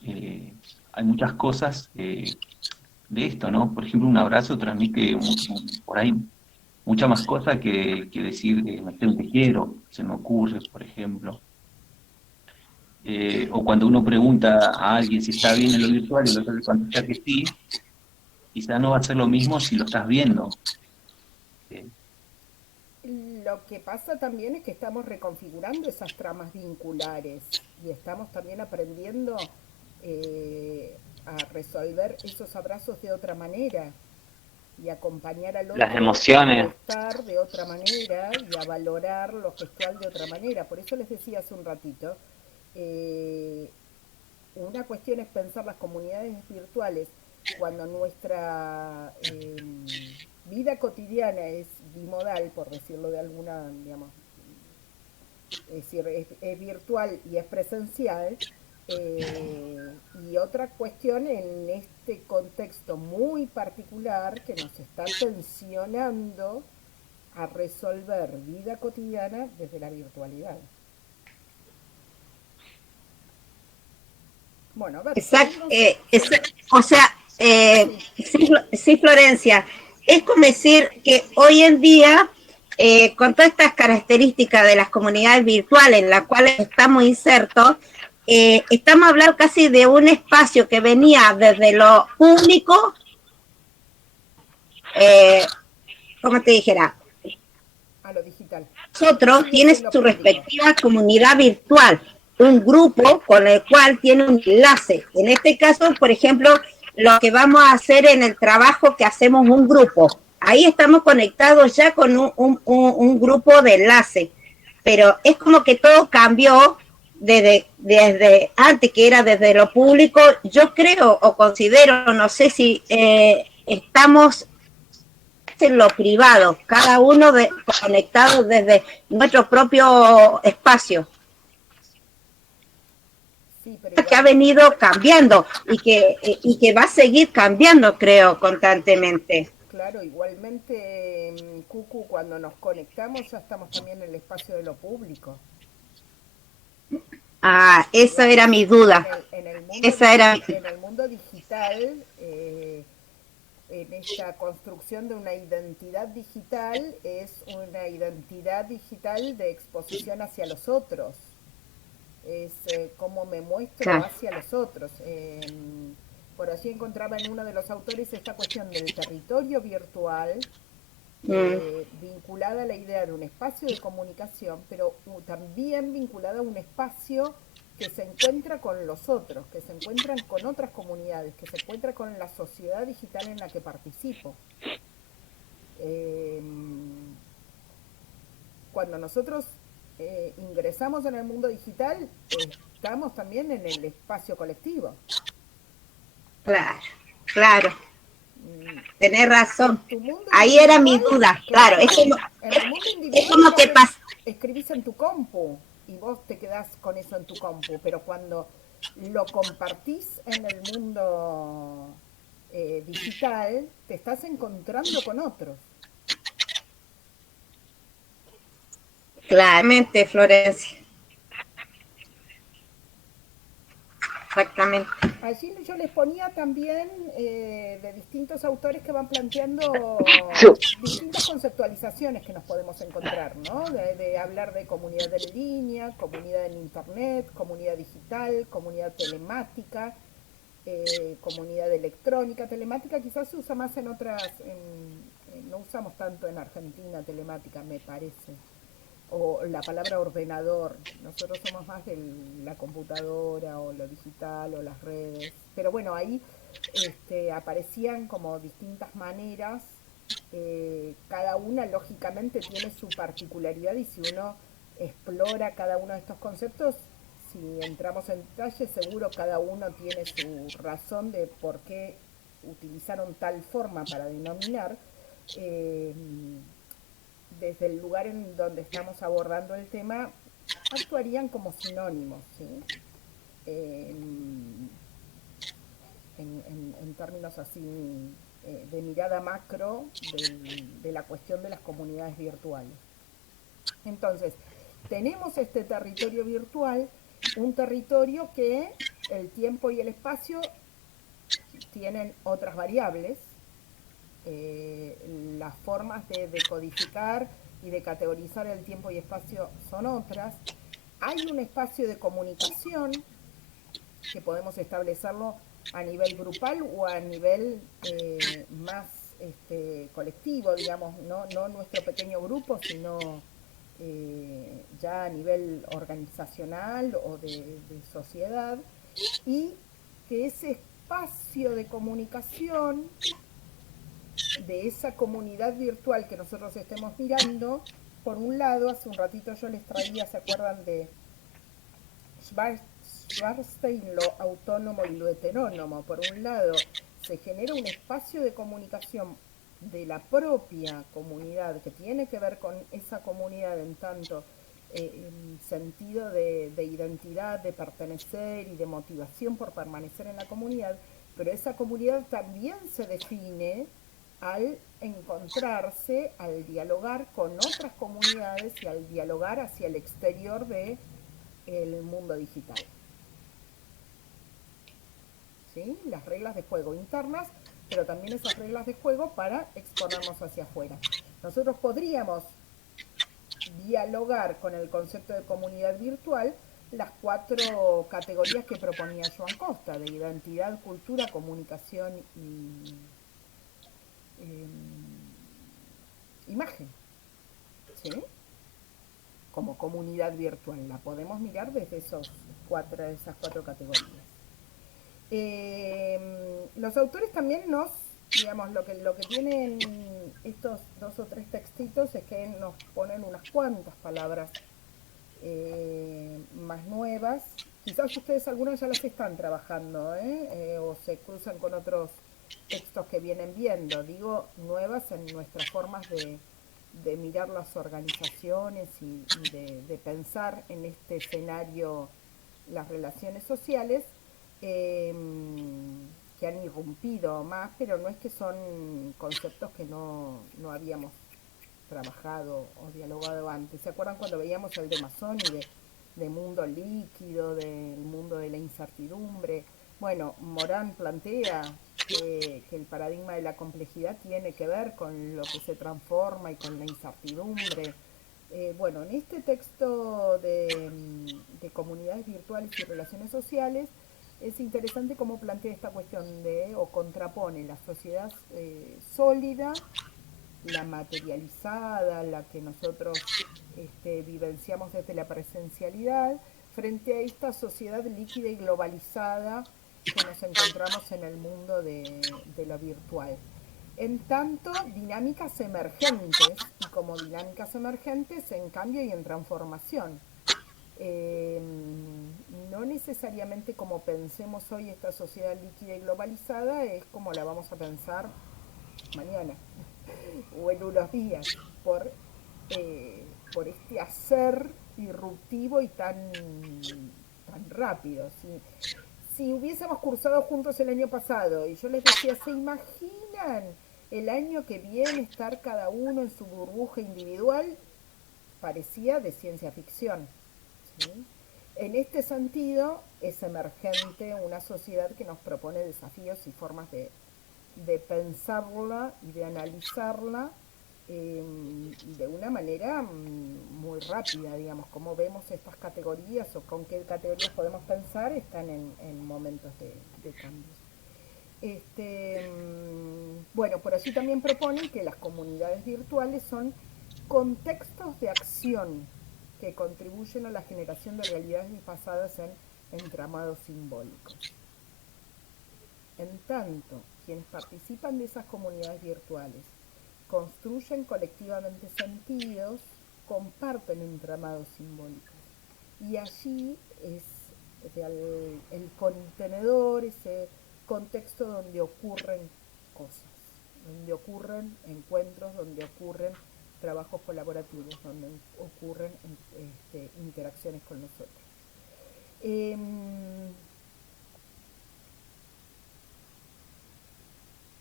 hay muchas cosas de esto, ¿no? Por ejemplo, un abrazo transmite por ahí mucha más cosa que decir, no sé, un te quiero, se me ocurre, por ejemplo. O cuando uno pregunta a alguien si está bien en lo virtual y el otro le contesta que sí, quizá no va a ser lo mismo si lo estás viendo. Lo que pasa también es que estamos reconfigurando esas tramas vinculares y estamos también aprendiendo a resolver esos abrazos de otra manera y acompañar al otro Las emociones. a estar de otra manera y a valorar lo gestual de otra manera. Por eso les decía hace un ratito, una cuestión es pensar las comunidades virtuales cuando nuestra vida cotidiana es bimodal, por decirlo de alguna, digamos, es decir, es virtual y es presencial. Y otra cuestión en este contexto muy particular que nos está tensionando a resolver vida cotidiana desde la virtualidad. Bueno, a ver. Exacto. O sea, sí, Florencia, es como decir que hoy en día, con todas estas características de las comunidades virtuales en las cuales estamos insertos, estamos hablando casi de un espacio que venía desde lo público, ¿cómo te dijera? A lo digital. Nosotros tiene su respectiva comunidad virtual, un grupo con el cual tiene un enlace. En este caso, por ejemplo, lo que vamos a hacer en el trabajo que hacemos un grupo. Ahí estamos conectados ya con un grupo de enlace. Pero es como que todo cambió desde antes, que era desde lo público. Yo creo o considero, no sé si estamos en lo privado, cada uno conectado desde nuestro propio espacio. Sí, pero que ha venido cambiando y que va a seguir cambiando, creo, constantemente. Claro, igualmente, Cucu, cuando nos conectamos ya estamos también en el espacio de lo público. Ah, esa era mi duda. En el mundo digital, en esta construcción de una identidad digital, es una identidad digital de exposición hacia los otros. Es cómo me muestro hacia los otros. Por allí encontraba en uno de los autores esta cuestión del territorio virtual, vinculada a la idea de un espacio de comunicación, pero también vinculada a un espacio que se encuentra con los otros, que se encuentran con otras comunidades, que se encuentra con la sociedad digital en la que participo. Eh, Cuando nosotros ingresamos en el mundo digital, estamos también en el espacio colectivo. Claro, claro, Mm, tenés razón. Tu mundo Ahí era mi individual, duda, claro, claro, en el mundo es individual como vos que pasa. escribís en tu compu y vos te quedás con eso en tu compu, pero cuando lo compartís en el mundo digital, te estás encontrando con otros. Claramente, Florencia, exactamente. Allí yo les ponía también de distintos autores que van planteando distintas conceptualizaciones que nos podemos encontrar, ¿no? De hablar de comunidad en línea, comunidad en internet, comunidad digital, comunidad telemática, comunidad electrónica. Telemática quizás se usa más en otras, no usamos tanto en Argentina telemática, me parece. O la palabra ordenador. Nosotros somos más de la computadora o lo digital o las redes. Pero bueno, ahí aparecían como distintas maneras. Cada una lógicamente tiene su particularidad y si uno explora cada uno de estos conceptos, si entramos en detalle, seguro cada uno tiene su razón de por qué utilizaron tal forma para denominar. Eh, Desde el lugar en donde estamos abordando el tema, actuarían como sinónimos, ¿sí? En, en términos así de mirada macro de la cuestión de las comunidades virtuales. Entonces, tenemos este territorio virtual, un territorio que el tiempo y el espacio tienen otras variables, las formas de decodificar y de categorizar el tiempo y espacio son otras. Hay un espacio de comunicación que podemos establecerlo a nivel grupal o a nivel más colectivo, digamos, no nuestro pequeño grupo, sino ya a nivel organizacional o de sociedad, y que ese espacio de comunicación de esa comunidad virtual que nosotros estemos mirando, por un lado, hace un ratito yo les traía, ¿se acuerdan de Schwarzstein, lo autónomo y lo heterónomo? Por un lado, se genera un espacio de comunicación de la propia comunidad que tiene que ver con esa comunidad en tanto en sentido de identidad, de pertenecer y de motivación por permanecer en la comunidad, pero esa comunidad también se define al encontrarse, al dialogar con otras comunidades y al dialogar hacia el exterior de el mundo digital. ¿Sí? Las reglas de juego internas, pero también esas reglas de juego para exponernos hacia afuera. Nosotros podríamos dialogar con el concepto de comunidad virtual las 4 categorías que proponía Joan Costa, de identidad, cultura, comunicación y imagen, ¿sí? Como comunidad virtual. La podemos mirar desde esas 4 categorías. Los autores también nos, digamos, lo que tienen estos 2 o 3 textitos es que nos ponen unas cuantas palabras más nuevas. Quizás ustedes algunas ya las están trabajando, o se cruzan con otros textos que vienen viendo, digo, nuevas en nuestras formas de mirar las organizaciones y de pensar en este escenario las relaciones sociales, que han irrumpido más, pero no es que son conceptos que no habíamos trabajado o dialogado antes. ¿Se acuerdan cuando veíamos el de Mazzoni, de mundo líquido, del mundo de la incertidumbre? Bueno, Morán plantea que el paradigma de la complejidad tiene que ver con lo que se transforma y con la incertidumbre. Bueno, en este texto de comunidades virtuales y relaciones sociales, es interesante cómo plantea esta cuestión de, o contrapone la sociedad sólida, la materializada, la que nosotros vivenciamos desde la presencialidad, frente a esta sociedad líquida y globalizada que nos encontramos en el mundo de lo virtual. En tanto, dinámicas emergentes, y como dinámicas emergentes en cambio y en transformación. Eh, no necesariamente como pensemos hoy esta sociedad líquida y globalizada es como la vamos a pensar mañana o en unos días por este hacer disruptivo y tan rápido. Si hubiésemos cursado juntos el año pasado y yo les decía, ¿se imaginan el año que viene estar cada uno en su burbuja individual? Parecía de ciencia ficción. ¿Sí? En este sentido, es emergente una sociedad que nos propone desafíos y formas de pensarla y de analizarla de una manera muy rápida, digamos, cómo vemos estas categorías o con qué categorías podemos pensar, están en momentos de cambios. Bueno, por allí también proponen que las comunidades virtuales son contextos de acción que contribuyen a la generación de realidades basadas en entramados simbólicos. En tanto, quienes participan de esas comunidades virtuales construyen colectivamente sentidos, comparten entramados simbólicos. Y allí es el contenedor, ese contexto donde ocurren cosas, donde ocurren encuentros, donde ocurren trabajos colaborativos, donde ocurren interacciones con nosotros.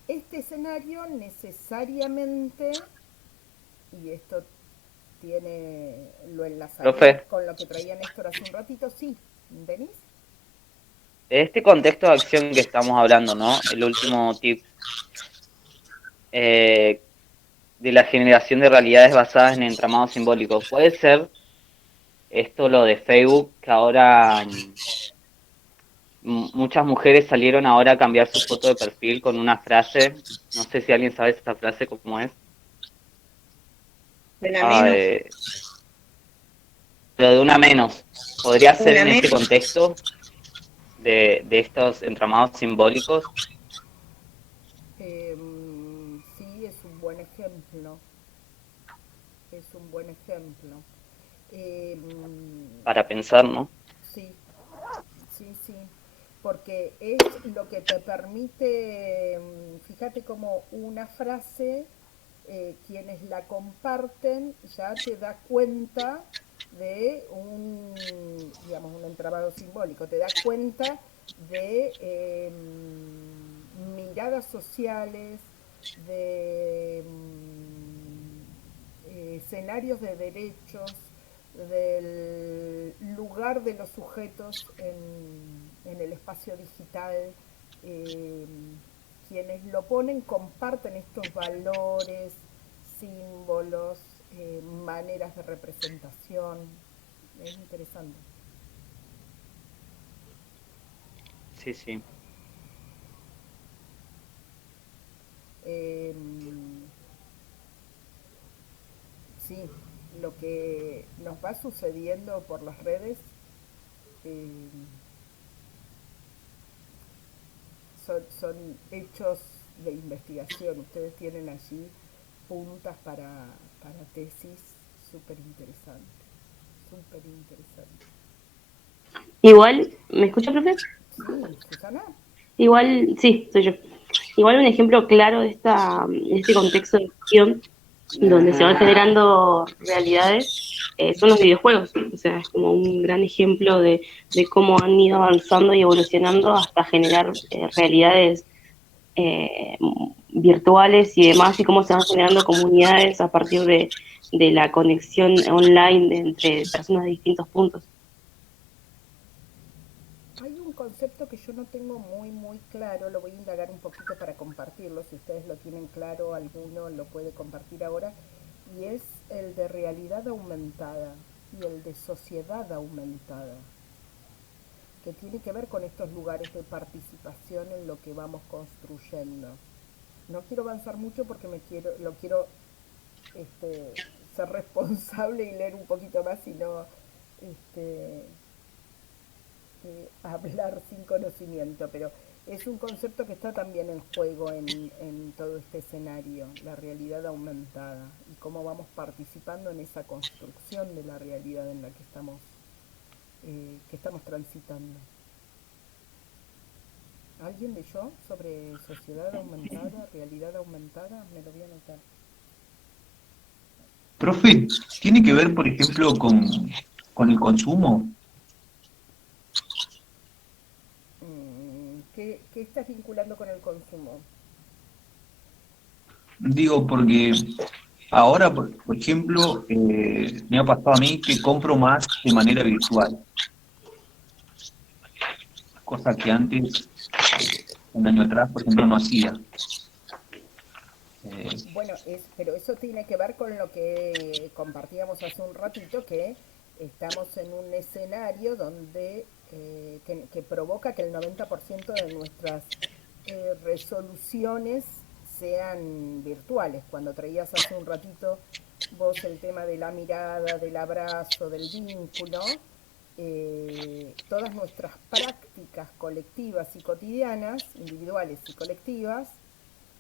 Este escenario necesariamente, y esto lo enlazaría con lo que traía Néstor hace un ratito, sí, ¿Denis? Este contexto de acción que estamos hablando, ¿no? El último tip de la generación de realidades basadas en entramados simbólicos. ¿Puede ser esto lo de Facebook, que ahora muchas mujeres salieron ahora a cambiar su foto de perfil con una frase? No sé si alguien sabe esa frase, cómo es. Pero de una menos. ¿Podría ser en este contexto de estos entramados simbólicos? Sí, es un buen ejemplo. Es un buen ejemplo. Para pensar, ¿no? Sí, sí. Porque es lo que te permite, fíjate como una frase, quienes la comparten ya te da cuenta de un entramado simbólico, te da cuenta de miradas sociales, de escenarios de derechos, del lugar de los sujetos en el espacio digital. Quienes lo ponen comparten estos valores, símbolos, maneras de representación. Es interesante. Sí, sí. Sí, lo que nos va sucediendo por las redes son hechos de investigación. Ustedes tienen allí puntas para tesis súper interesantes. Igual, ¿me escucha, profe? Sí, Susana. Igual, sí, soy yo. Igual un ejemplo claro de este contexto de acción donde se van generando realidades son los videojuegos. O sea, es como un gran ejemplo de cómo han ido avanzando y evolucionando hasta generar realidades virtuales y demás, y cómo se van generando comunidades a partir de la conexión online entre personas de distintos puntos. Hay un concepto que yo no tengo muy claro, lo voy a indagar un poquito para compartirlo, si ustedes lo tienen claro, alguno lo puede compartir ahora, y es el de realidad aumentada y el de sociedad aumentada, que tiene que ver con estos lugares de participación en lo que vamos construyendo. No quiero avanzar mucho porque lo quiero ser responsable y leer un poquito más y no hablar sin conocimiento, pero Es un concepto que está también en juego en todo este escenario, la realidad aumentada, y cómo vamos participando en esa construcción de la realidad en la que estamos transitando. ¿Alguien leyó sobre sociedad aumentada, realidad aumentada? Me lo voy a anotar. Profe, ¿tiene que ver, por ejemplo, con el consumo? ¿Qué estás vinculando con el consumo? Digo, porque ahora, por ejemplo, me ha pasado a mí que compro más de manera virtual, cosa que antes, un año atrás, por ejemplo, no hacía. Bueno, pero eso tiene que ver con lo que compartíamos hace un ratito, que estamos en un escenario donde que provoca que el 90% de nuestras resoluciones sean virtuales. Cuando traías hace un ratito vos el tema de la mirada, del abrazo, del vínculo, todas nuestras prácticas colectivas y cotidianas, individuales y colectivas,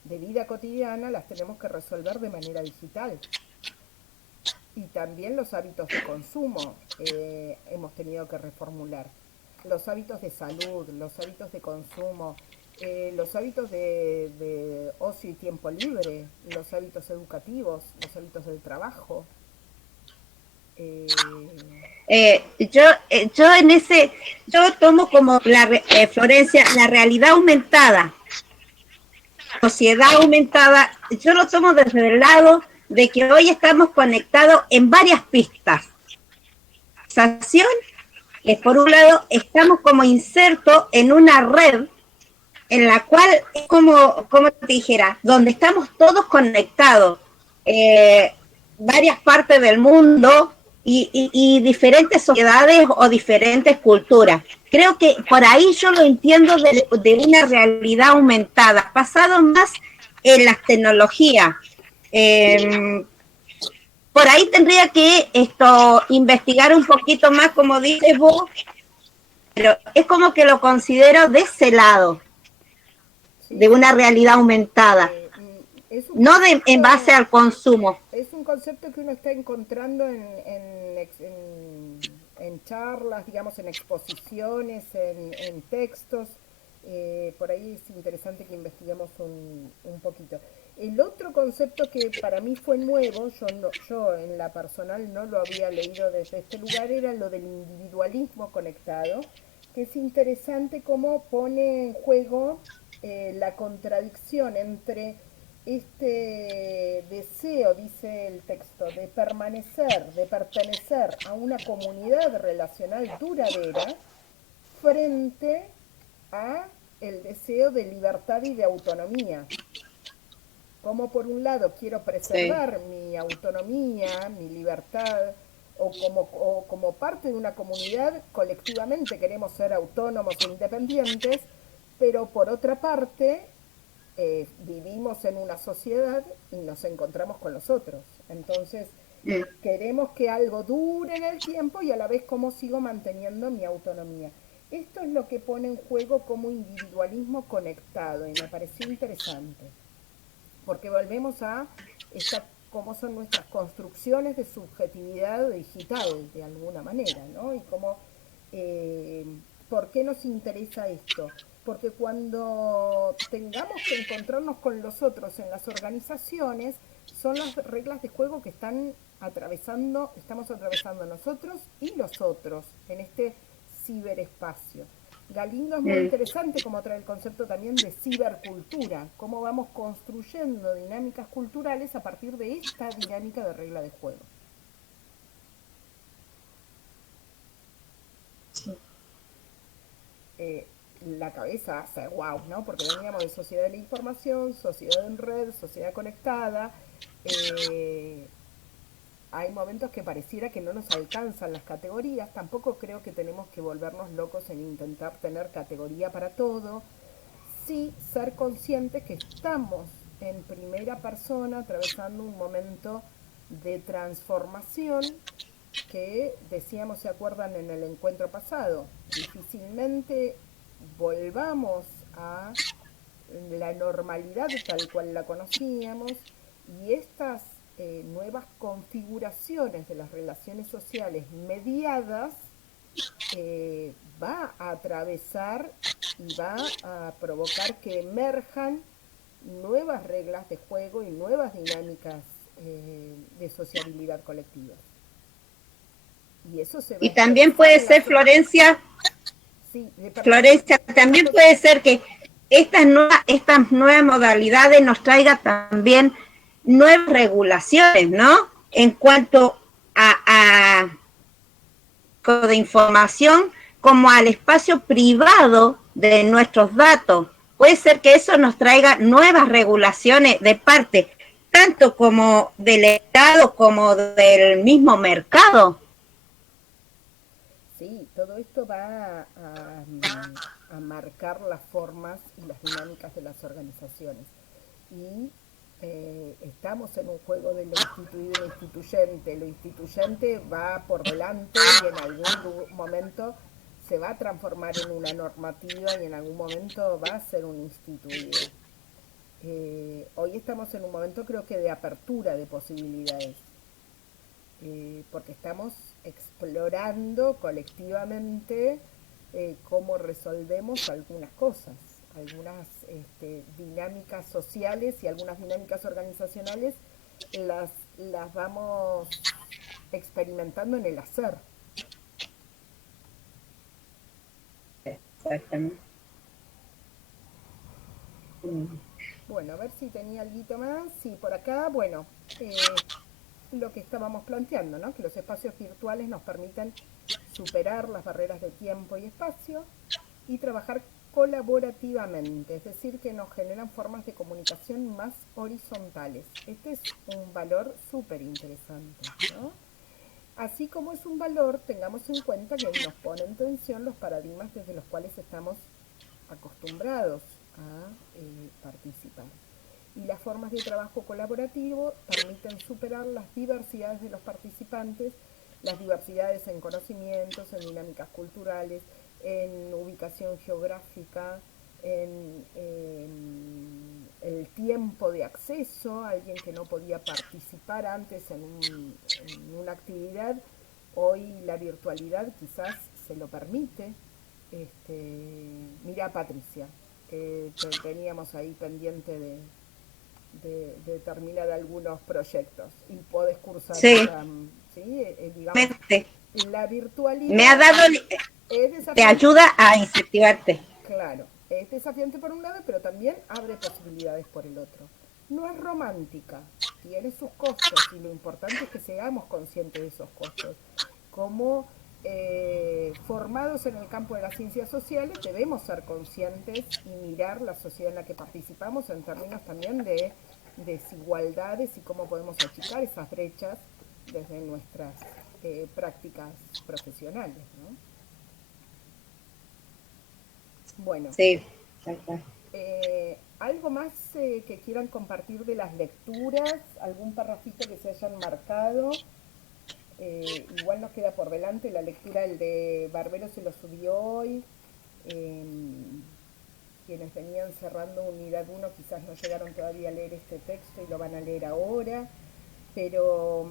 de vida cotidiana, las tenemos que resolver de manera digital. Y también los hábitos de consumo hemos tenido que reformular. Los hábitos de salud, los hábitos de consumo, los hábitos de ocio y tiempo libre, los hábitos educativos, los hábitos del trabajo. Yo tomo como Florencia, la realidad aumentada, sociedad aumentada, yo lo tomo desde el lado de que hoy estamos conectados en varias pistas. Por un lado, estamos como insertos en una red en la cual es como te dijera, donde estamos todos conectados, varias partes del mundo y diferentes sociedades o diferentes culturas. Creo que por ahí yo lo entiendo de una realidad aumentada, basado más en las tecnologías. Por ahí tendría que investigar un poquito más, como dices vos, pero es como que lo considero de ese lado, de una realidad aumentada, no en base al consumo. Es un concepto que uno está encontrando en charlas, digamos, en exposiciones, en textos. Por ahí es interesante que investiguemos un poquito. El otro concepto que para mí fue nuevo, yo en la personal no lo había leído desde este lugar, era lo del individualismo conectado, que es interesante cómo pone en juego la contradicción entre este deseo, dice el texto, de permanecer, de pertenecer a una comunidad relacional duradera frente a el deseo de libertad y de autonomía. Como por un lado quiero preservar mi autonomía, mi libertad, o como parte de una comunidad colectivamente queremos ser autónomos e independientes, pero por otra parte vivimos en una sociedad y nos encontramos con los otros. Entonces, queremos que algo dure en el tiempo y a la vez cómo sigo manteniendo mi autonomía. Esto es lo que pone en juego como individualismo conectado y me pareció interesante, porque volvemos a cómo son nuestras construcciones de subjetividad digital, de alguna manera, ¿no? Y cómo, ¿por qué nos interesa esto? Porque cuando tengamos que encontrarnos con los otros en las organizaciones, son las reglas de juego que estamos atravesando nosotros y los otros en este ciberespacio. Galindo es muy interesante como trae el concepto también de cibercultura, cómo vamos construyendo dinámicas culturales a partir de esta dinámica de regla de juego. La cabeza hace wow, ¿no? Porque veníamos de sociedad de la información, sociedad en red, sociedad conectada. Hay momentos que pareciera que no nos alcanzan las categorías. Tampoco creo que tenemos que volvernos locos en intentar tener categoría para todo. Sí, ser conscientes que estamos en primera persona atravesando un momento de transformación que decíamos, se acuerdan en el encuentro pasado, difícilmente volvamos a la normalidad tal cual la conocíamos, y estas nuevas configuraciones de las relaciones sociales mediadas va a atravesar y va a provocar que emerjan nuevas reglas de juego y nuevas dinámicas de sociabilidad colectiva. Y eso se va Y también puede ser, Florencia, sí, Florencia, también puede ser que estas nuevas modalidades nos traiga también nuevas regulaciones, ¿no? En cuanto a de información, como al espacio privado de nuestros datos. Puede ser que eso nos traiga nuevas regulaciones de parte, tanto como del Estado como del mismo mercado. Sí, todo esto va a marcar las formas y las dinámicas de las organizaciones. Y estamos en un juego de lo instituido y lo instituyente. Lo instituyente va por delante y en algún momento se va a transformar en una normativa y en algún momento va a ser un instituido. Hoy estamos en un momento, creo que de apertura de posibilidades, porque estamos explorando colectivamente cómo resolvemos algunas cosas, algunas dinámicas sociales y algunas dinámicas organizacionales las vamos experimentando en el hacer. Exactamente. Bueno, a ver si tenía algo más. Sí, por acá, bueno, lo que estábamos planteando, ¿no? Que los espacios virtuales nos permiten superar las barreras de tiempo y espacio y trabajar colaborativamente, es decir, que nos generan formas de comunicación más horizontales. Este es un valor súper interesante, ¿no? Así como es un valor, tengamos en cuenta que nos pone en tensión los paradigmas desde los cuales estamos acostumbrados a participar. Y las formas de trabajo colaborativo permiten superar las diversidades de los participantes, las diversidades en conocimientos, en dinámicas culturales, en ubicación geográfica, en el tiempo de acceso. Alguien que no podía participar antes en una actividad, hoy la virtualidad quizás se lo permite. Mira, Patricia, que teníamos ahí pendiente de terminar algunos proyectos y podés cursar. Sí. ¿Sí? Digamos, la virtualidad me ha dado, te ayuda a incentivarte. Claro, es desafiante por un lado, pero también abre posibilidades por el otro. No es romántica, tiene sus costos y lo importante es que seamos conscientes de esos costos. Como formados en el campo de las ciencias sociales, debemos ser conscientes y mirar la sociedad en la que participamos en términos también de desigualdades y cómo podemos achicar esas brechas desde nuestras prácticas profesionales, ¿no? Bueno, sí. ¿Algo más que quieran compartir de las lecturas? ¿Algún parrafito que se hayan marcado? Igual nos queda por delante la lectura, el de Barbero se lo subió hoy. Quienes venían cerrando unidad 1 quizás no llegaron todavía a leer este texto y lo van a leer ahora, pero...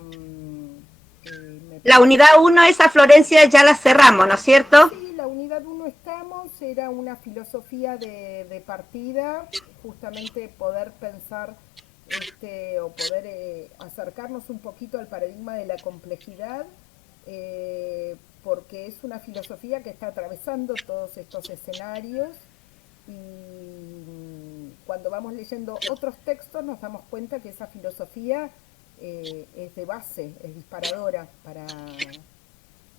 la unidad 1, esa, Florencia, ya la cerramos, ¿no es cierto? Sí, la unidad 1 estamos, era una filosofía de partida, justamente poder pensar o poder acercarnos un poquito al paradigma de la complejidad, porque es una filosofía que está atravesando todos estos escenarios, y cuando vamos leyendo otros textos nos damos cuenta que esa filosofía es de base, es disparadora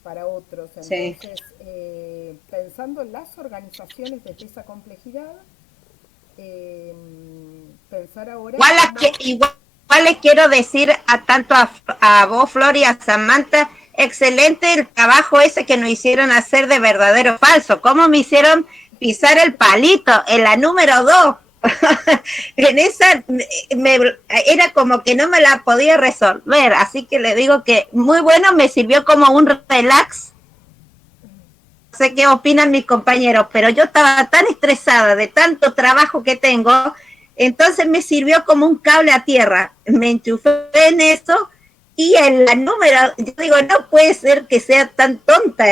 para otros. Entonces, sí. Pensando en las organizaciones desde esa complejidad, pensar ahora... Igual les quiero decir tanto a vos, Flor, y a Samantha, excelente el trabajo ese que nos hicieron hacer de verdadero o falso. ¿Cómo me hicieron pisar el palito en la número 2? En esa era como que no me la podía resolver, así que le digo que muy bueno, me sirvió como un relax sé qué opinan mis compañeros, pero yo estaba tan estresada de tanto trabajo que tengo, entonces me sirvió como un cable a tierra. Me enchufé en eso y en la número, yo digo, no puede ser que sea tan tonta.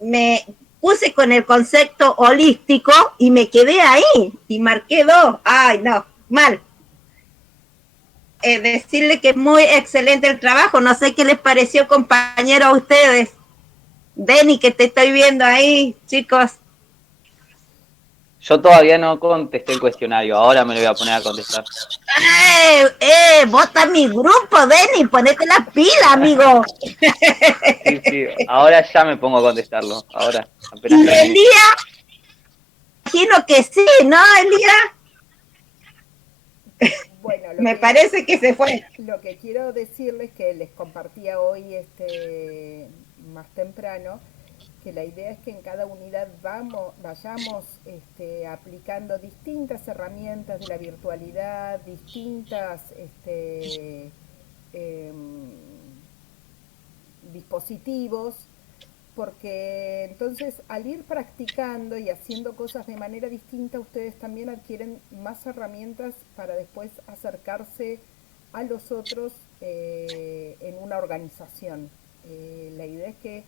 Me puse con el concepto holístico y me quedé ahí y marqué 2. Ay, no, mal. Decirle que es muy excelente el trabajo. No sé qué les pareció, compañero, a ustedes. Denny, que te estoy viendo ahí, chicos. Yo todavía no contesté el cuestionario, ahora me lo voy a poner a contestar. Vota mi grupo, Denny, ponete la pila, amigo. Sí, ahora ya me pongo a contestarlo, ahora. Apenas Y Elía, imagino que sí, ¿no, Elía? Bueno, me parece que se fue. Lo que quiero decirles, que les compartía hoy más temprano, que la idea es que en cada unidad vayamos aplicando distintas herramientas de la virtualidad, distintas dispositivos, porque entonces al ir practicando y haciendo cosas de manera distinta, ustedes también adquieren más herramientas para después acercarse a los otros en una organización. La idea es que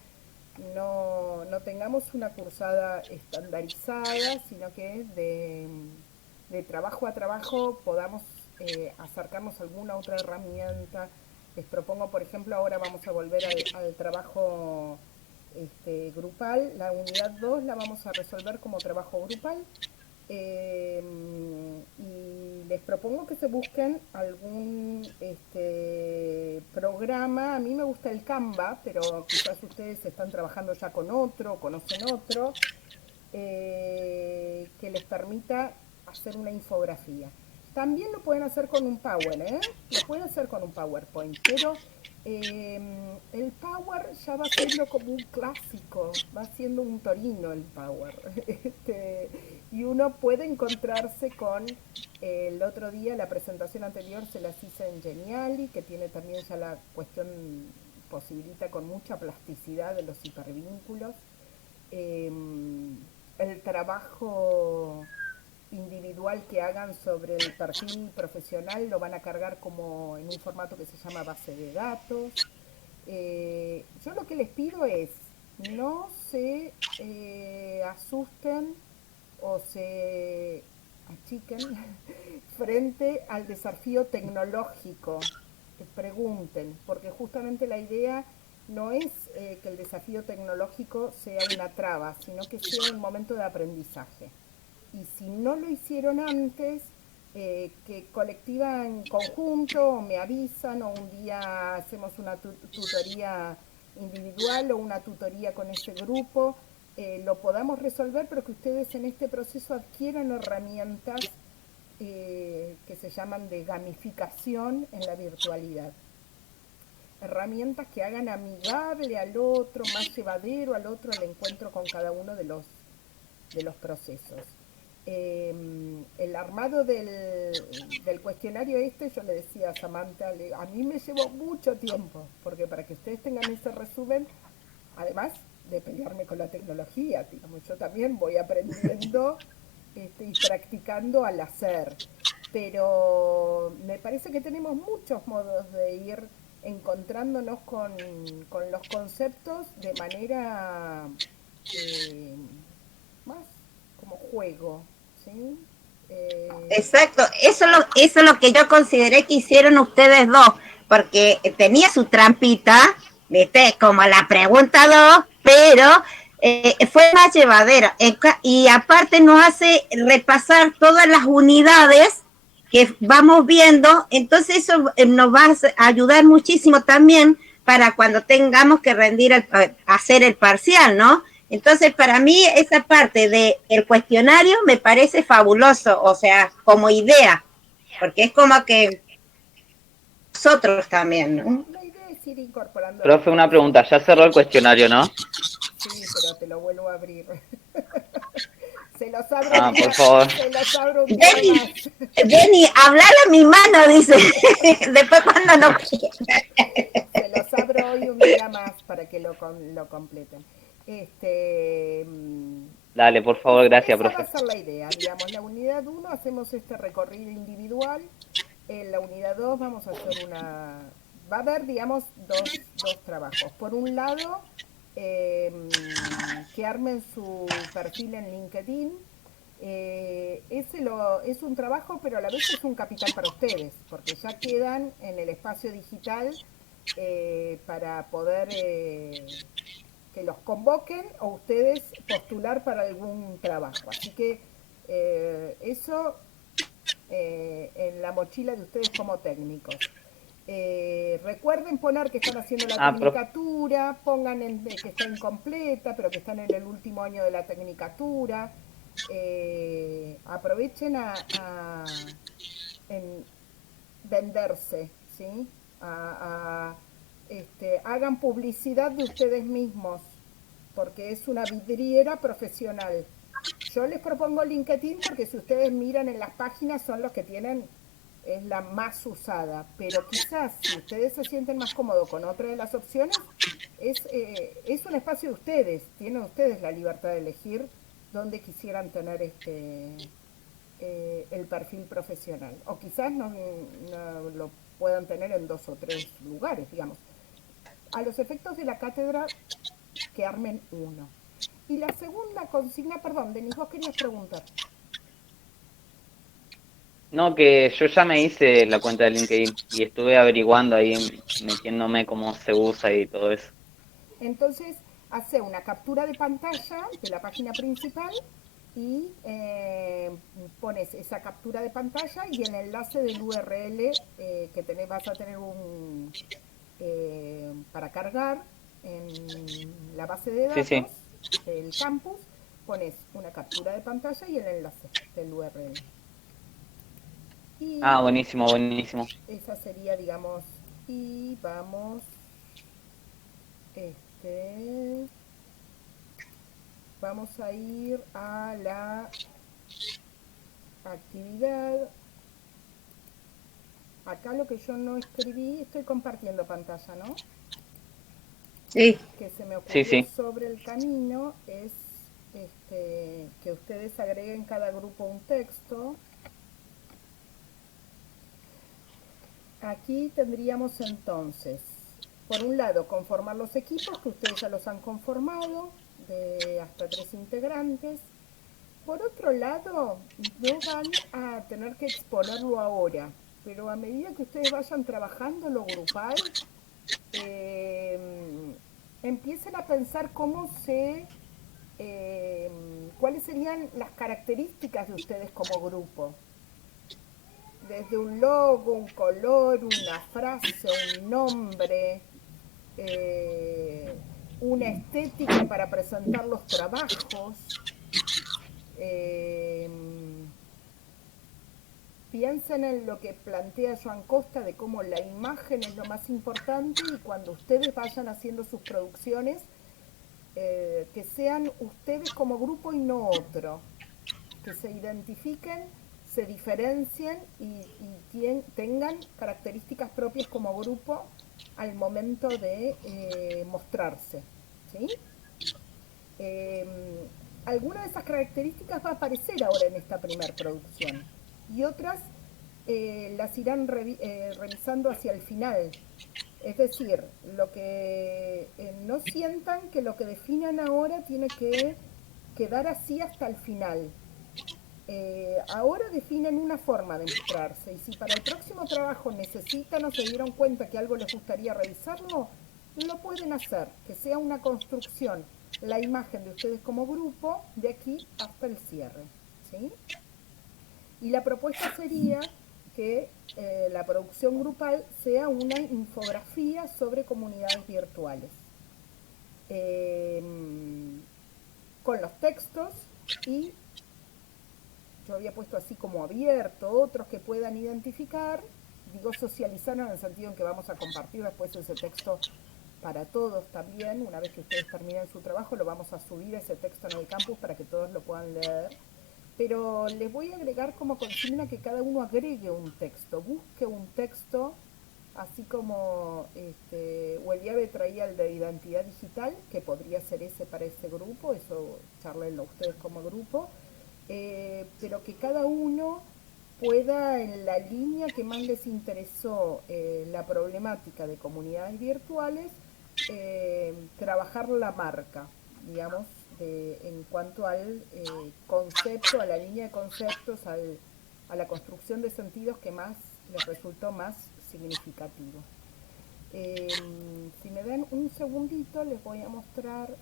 no tengamos una cursada estandarizada, sino que de trabajo a trabajo podamos acercarnos a alguna otra herramienta. Les propongo, por ejemplo, ahora vamos a volver al trabajo grupal. La unidad 2 la vamos a resolver como trabajo grupal. Y les propongo que se busquen algún programa. A mí me gusta el Canva, pero quizás ustedes están trabajando ya con otro, conocen otro, que les permita hacer una infografía. También lo pueden hacer con un Power, lo pueden hacer con un PowerPoint, pero el Power ya va siendo como un clásico, va siendo un Torino el Power. Y uno puede encontrarse con, el otro día, la presentación anterior se las hice en Geniali, que tiene también ya la cuestión, posibilita con mucha plasticidad de los hipervínculos. El trabajo individual que hagan sobre el perfil profesional lo van a cargar como en un formato que se llama base de datos. Yo lo que les pido es, no se asusten o se achiquen frente al desafío tecnológico. Pregunten, porque justamente la idea no es que el desafío tecnológico sea una traba, sino que sea un momento de aprendizaje. Y si no lo hicieron antes, que colectiva en conjunto, o me avisan, o un día hacemos una tutoría individual o una tutoría con ese grupo, lo podamos resolver, pero que ustedes en este proceso adquieran herramientas que se llaman de gamificación en la virtualidad. Herramientas que hagan amigable al otro, más llevadero al otro, el encuentro con cada uno de los procesos. El armado del cuestionario yo le decía a Samantha, a mí me llevó mucho tiempo, porque para que ustedes tengan ese resumen, además de pelearme con la tecnología, digamos, yo también voy aprendiendo y practicando al hacer, pero me parece que tenemos muchos modos de ir encontrándonos con los conceptos de manera más como juego, ¿sí? Exacto, eso es lo que yo consideré que hicieron ustedes dos, porque tenía su trampita, ¿viste? Como la pregunta 2, pero fue más llevadera. Y aparte nos hace repasar todas las unidades que vamos viendo, entonces eso nos va a ayudar muchísimo también para cuando tengamos que hacer el parcial, ¿no? Entonces, para mí, esa parte del cuestionario me parece fabuloso, o sea, como idea, porque es como que nosotros también, ¿no? La idea es ir incorporando. Profe, una pregunta, ya cerró el cuestionario, ¿no? Sí, pero te lo vuelvo a abrir. Se los abro por favor. Se los abro un día más. Denny, hablale a mi mano, dice. Después cuando no. Se los abro hoy un día más para que lo completen. Este, Dale, por favor, gracias, esa va profe. a ser la idea, digamos, la unidad 1 hacemos este recorrido individual, en la unidad 2 vamos a hacer va a haber, digamos, dos trabajos. Por un lado, que armen su perfil en LinkedIn. Es un trabajo, pero a la vez es un capital para ustedes, porque ya quedan en el espacio digital para poder que los convoquen o ustedes postular para algún trabajo. Así que eso en la mochila de ustedes como técnicos. Recuerden poner que están haciendo la tecnicatura, pongan que está incompleta, pero que están en el último año de la tecnicatura. Aprovechen en venderse, ¿sí? Hagan publicidad de ustedes mismos, porque es una vidriera profesional. Yo les propongo LinkedIn porque si ustedes miran en las páginas son los que tienen, es la más usada, pero quizás si ustedes se sienten más cómodos con otra de las opciones, es un espacio de ustedes, tienen ustedes la libertad de elegir dónde quisieran tener el perfil profesional, o quizás no lo puedan tener en 2 o 3 lugares, digamos. A los efectos de la cátedra, que armen uno. Y la segunda consigna, perdón, Denis, vos querías preguntar. No, que yo ya me hice la cuenta de LinkedIn y estuve averiguando ahí, metiéndome cómo se usa y todo eso. Entonces, hace una captura de pantalla de la página principal y pones esa captura de pantalla y el enlace del URL que vas a tener para cargar en la base de datos del campus, pones una captura de pantalla y el enlace del URL. Y buenísimo, buenísimo. esa sería, digamos, y vamos, vamos a ir a la actividad. Acá lo que yo no escribí, estoy compartiendo pantalla, ¿no? Sí. Que se me ocurrió Sí. sobre el camino es que ustedes agreguen cada grupo un texto. Aquí tendríamos entonces, por un lado, conformar los equipos, que ustedes ya los han conformado, de hasta 3 integrantes. Por otro lado, no van a tener que exponerlo ahora, pero a medida que ustedes vayan trabajando lo grupal, empiecen a pensar cuáles serían las características de ustedes como grupo. Desde un logo, un color, una frase, un nombre, una estética para presentar los trabajos. Piensen en lo que plantea Joan Costa de cómo la imagen es lo más importante y cuando ustedes vayan haciendo sus producciones, que sean ustedes como grupo y no otro, que se identifiquen, se diferencien y tengan características propias como grupo al momento de mostrarse, ¿sí? Alguna de esas características va a aparecer ahora en esta primera producción y otras las irán revisando hacia el final. Es decir, lo que no sientan que lo que definan ahora tiene que quedar así hasta el final. Ahora definen una forma de mostrarse y si para el próximo trabajo necesitan o se dieron cuenta que algo les gustaría revisarlo, lo pueden hacer, que sea una construcción, la imagen de ustedes como grupo de aquí hasta el cierre, ¿sí? Y la propuesta sería que la producción grupal sea una infografía sobre comunidades virtuales, con los textos y yo había puesto así como abierto, otros que puedan identificar, digo socializar en el sentido en que vamos a compartir después ese texto para todos también, una vez que ustedes terminen su trabajo lo vamos a subir ese texto en el campus para que todos lo puedan leer, pero les voy a agregar como consigna que cada uno agregue un texto, busque un texto así como Hueliave traía el de identidad digital, que podría ser ese para ese grupo, eso charlenlo ustedes como grupo, pero que cada uno pueda, en la línea que más les interesó la problemática de comunidades virtuales, trabajar la marca, digamos, en cuanto al concepto, a la línea de conceptos, a la construcción de sentidos que más les resultó más significativo. Si me dan un segundito, les voy a mostrar.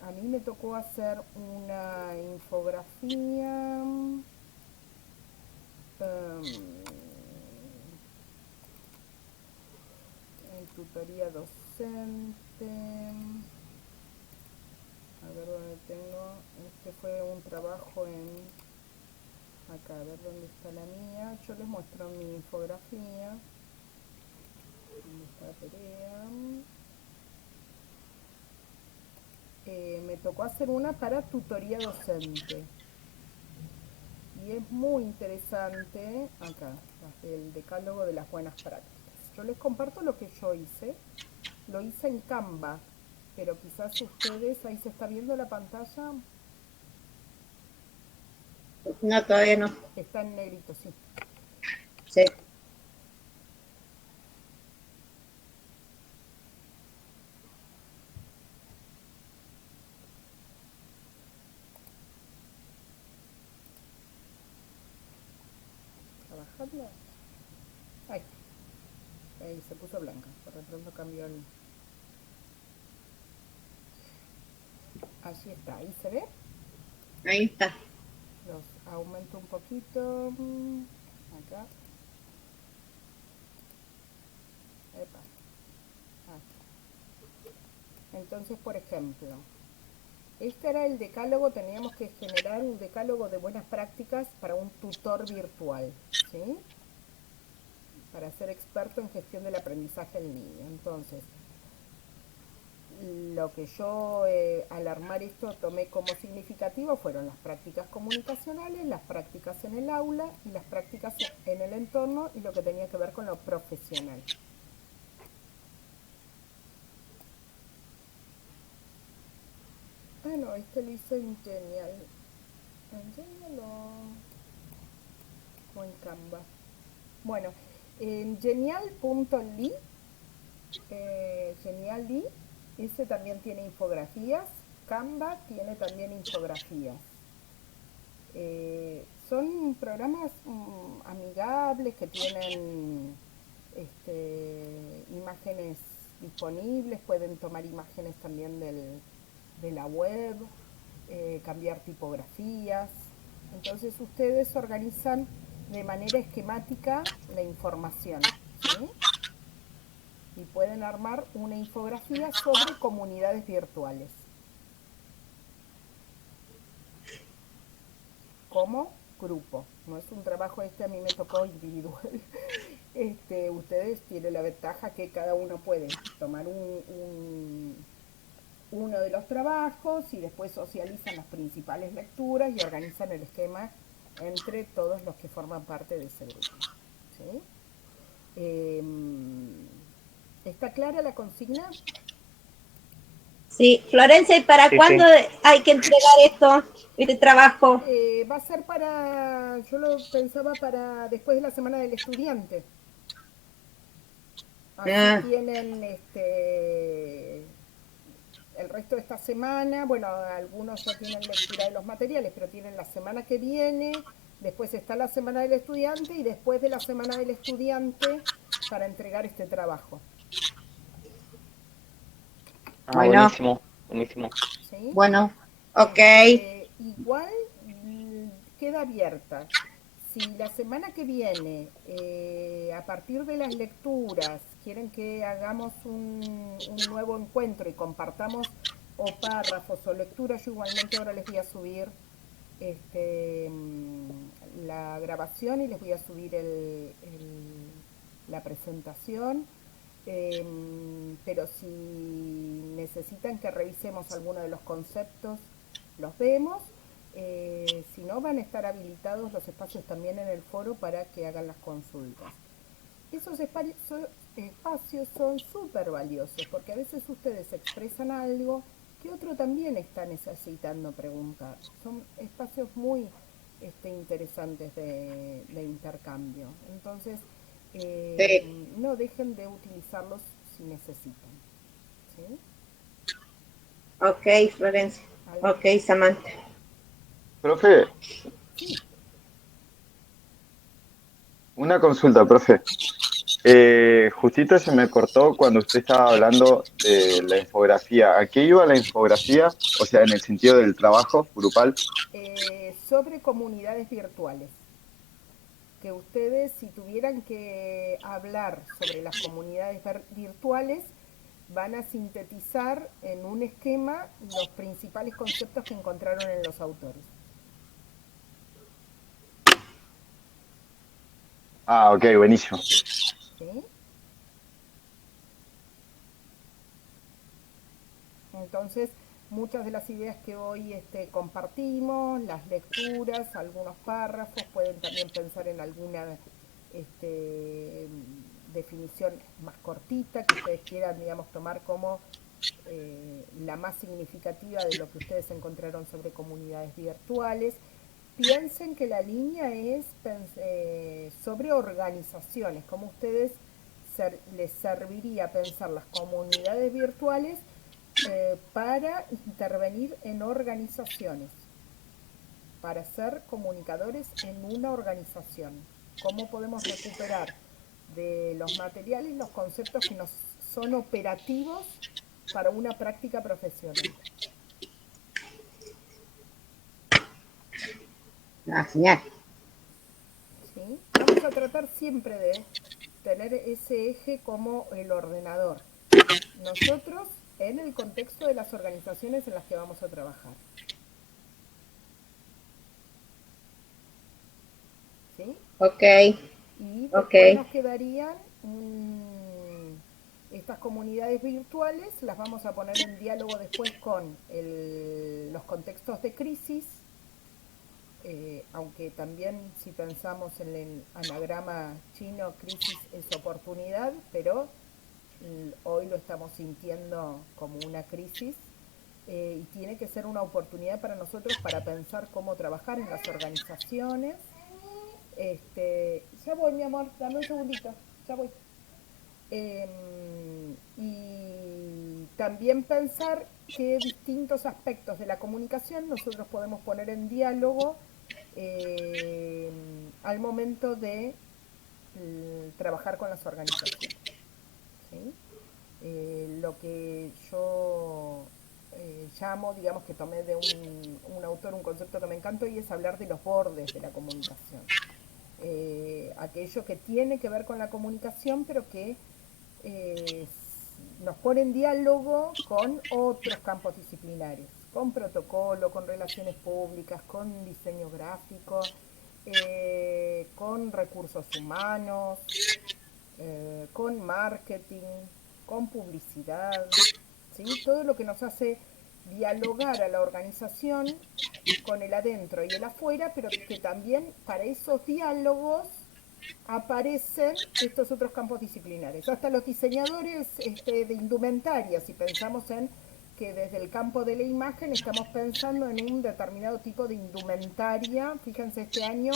A mí me tocó hacer una infografía. En tutoría docente. A ver dónde tengo. Este fue un trabajo en. Acá, a ver dónde está la mía. Yo les muestro mi infografía. ¿Dónde está Perea? Me tocó hacer una para tutoría docente. Y es muy interesante, acá, el decálogo de las buenas prácticas. Yo les comparto lo que yo hice. Lo hice en Canva, pero quizás ustedes, ahí se está viendo la pantalla. No, todavía no. Está en negrito, sí. Sí. Trabajando. Ahí se puso blanca, por de pronto cambió el. Allí está, ahí se ve. Ahí está. Los aumento un poquito. Acá. Epa. Aquí. Entonces, por ejemplo, este era el decálogo, teníamos que generar un decálogo de buenas prácticas para un tutor virtual, ¿sí? Para ser experto en gestión del aprendizaje en línea. Entonces, lo que yo al armar esto tomé como significativo fueron las prácticas comunicacionales, las prácticas en el aula y las prácticas en el entorno y lo que tenía que ver con lo profesional. Ah, no, este lo hice en Genial. ¿En Genial o en Canva? Bueno, en genial.ly, Genial.ly, ese también tiene infografías. Canva tiene también infografías. Son programas amigables que tienen imágenes disponibles, pueden tomar imágenes también de la web, cambiar tipografías. Entonces ustedes organizan de manera esquemática la información, ¿sí? Y pueden armar una infografía sobre comunidades virtuales. Como grupo, no es un trabajo a mí me tocó individual. Ustedes tienen la ventaja que cada uno puede tomar uno de los trabajos y después socializan las principales lecturas y organizan el esquema entre todos los que forman parte de ese grupo, ¿sí? ¿Está clara la consigna? Sí, Florencia, ¿y para cuándo hay que entregar esto, este trabajo? Va a ser yo lo pensaba para después de la Semana del Estudiante. Así tienen el resto de esta semana, bueno, algunos ya tienen lectura de los materiales, pero tienen la semana que viene, después está la Semana del Estudiante y después de la Semana del Estudiante para entregar este trabajo. Bueno. Buenísimo, buenísimo. ¿Sí? Bueno, ok. Igual queda abierta. Si la semana que viene, a partir de las lecturas, quieren que hagamos un nuevo encuentro y compartamos o párrafos o lecturas, yo igualmente ahora les voy a subir la grabación y les voy a subir la presentación. Pero si necesitan que revisemos alguno de los conceptos, los vemos. Si no, van a estar habilitados los espacios también en el foro para que hagan las consultas. Esos espacios son súper valiosos porque a veces ustedes expresan algo que otro también está necesitando preguntar. Son espacios muy interesantes de intercambio. Entonces, no dejen de utilizarlos si necesitan. ¿Sí? Ok, Florencia. Ok, Samantha. Profe, una consulta, profe. Justito se me cortó cuando usted estaba hablando de la infografía. ¿A qué iba la infografía? O sea, en el sentido del trabajo grupal. Sobre comunidades virtuales. Que ustedes, si tuvieran que hablar sobre las comunidades virtuales, van a sintetizar en un esquema los principales conceptos que encontraron en los autores. Ah, ok, buenísimo. ¿Sí? Entonces, muchas de las ideas que hoy compartimos, las lecturas, algunos párrafos, pueden también pensar en alguna definición más cortita que ustedes quieran, digamos, tomar como la más significativa de lo que ustedes encontraron sobre comunidades virtuales. Piensen que la línea es sobre organizaciones, como ustedes les serviría pensar las comunidades virtuales para intervenir en organizaciones, para ser comunicadores en una organización. ¿Cómo podemos recuperar de los materiales los conceptos que nos son operativos para una práctica profesional? Genial. ¿Sí? Vamos a tratar siempre de tener ese eje como el ordenador. Nosotros en el contexto de las organizaciones en las que vamos a trabajar. ¿Sí? Ok. Y después nos quedarían estas comunidades virtuales, las vamos a poner en diálogo después con los contextos de crisis, aunque también si pensamos en el anagrama chino, crisis es oportunidad, pero hoy lo estamos sintiendo como una crisis y tiene que ser una oportunidad para nosotros para pensar cómo trabajar en las organizaciones. Ya voy, mi amor, dame un segundito, ya voy. Y también pensar qué distintos aspectos de la comunicación nosotros podemos poner en diálogo al momento de trabajar con las organizaciones. ¿Sí? Lo que yo llamo, digamos que tomé de un autor un concepto que me encantó y es hablar de los bordes de la comunicación. Aquello que tiene que ver con la comunicación pero que nos pone en diálogo con otros campos disciplinarios, con protocolo, con relaciones públicas, con diseño gráfico, con recursos humanos, con marketing, con publicidad, ¿sí? Todo lo que nos hace dialogar a la organización con el adentro y el afuera, pero que también para esos diálogos aparecen estos otros campos disciplinares. Hasta los diseñadores de indumentaria, si pensamos en que desde el campo de la imagen estamos pensando en un determinado tipo de indumentaria, fíjense este año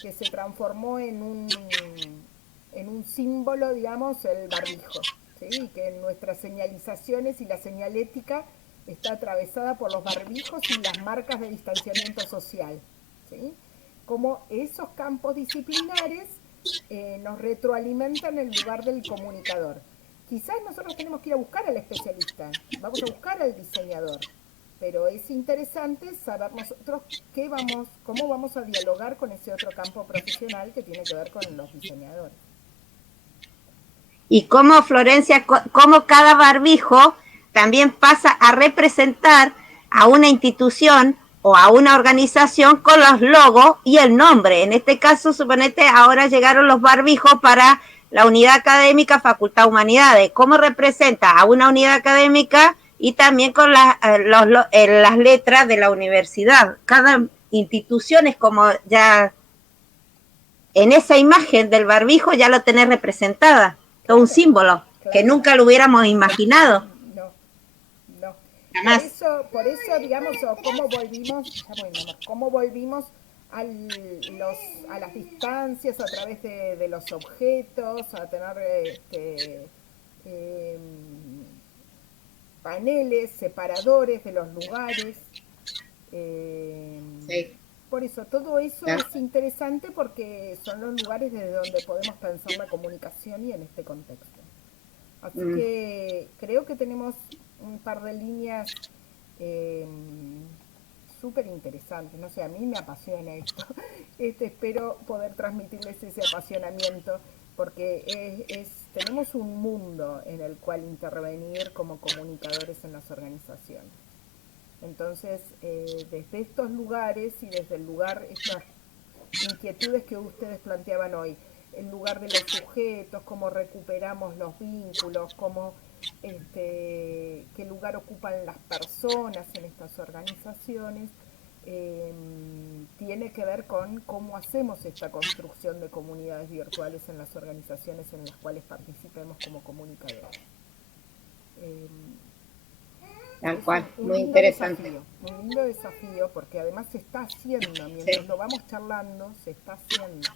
que se transformó en un símbolo, digamos, el barbijo, ¿sí? Y que en nuestras señalizaciones y la señalética está atravesada por los barbijos y las marcas de distanciamiento social, ¿sí? Como esos campos disciplinares nos retroalimentan el lugar del comunicador. Quizás nosotros tenemos que ir a buscar al especialista, vamos a buscar al diseñador, pero es interesante saber nosotros cómo vamos a dialogar con ese otro campo profesional que tiene que ver con los diseñadores. Y cómo, Florencia, cómo cada barbijo también pasa a representar a una institución o a una organización con los logos y el nombre. En este caso, suponete, ahora llegaron los barbijos para la unidad académica Facultad de Humanidades. ¿Cómo representa a una unidad académica y también con las letras de la universidad. Cada institución es como ya en esa imagen del barbijo ya lo tenés representada, todo un símbolo que nunca lo hubiéramos imaginado. No, no. Jamás. Por eso, digamos, cómo volvimos a las distancias a través de los objetos, a tener paneles, separadores de los lugares. Sí. Por eso, todo eso es interesante porque son los lugares desde donde podemos pensar la comunicación y en este contexto. Así que creo que tenemos un par de líneas súper interesantes. No sé, a mí me apasiona esto. Espero poder transmitirles ese apasionamiento porque tenemos un mundo en el cual intervenir como comunicadores en las organizaciones. Entonces, desde estos lugares y desde el lugar, estas inquietudes que ustedes planteaban hoy, el lugar de los sujetos, cómo recuperamos los vínculos, qué lugar ocupan las personas en estas organizaciones, tiene que ver con cómo hacemos esta construcción de comunidades virtuales en las organizaciones en las cuales participemos como comunicadores. Tal cual, muy interesante. Un lindo desafío porque además se está haciendo, mientras lo vamos charlando, se está haciendo.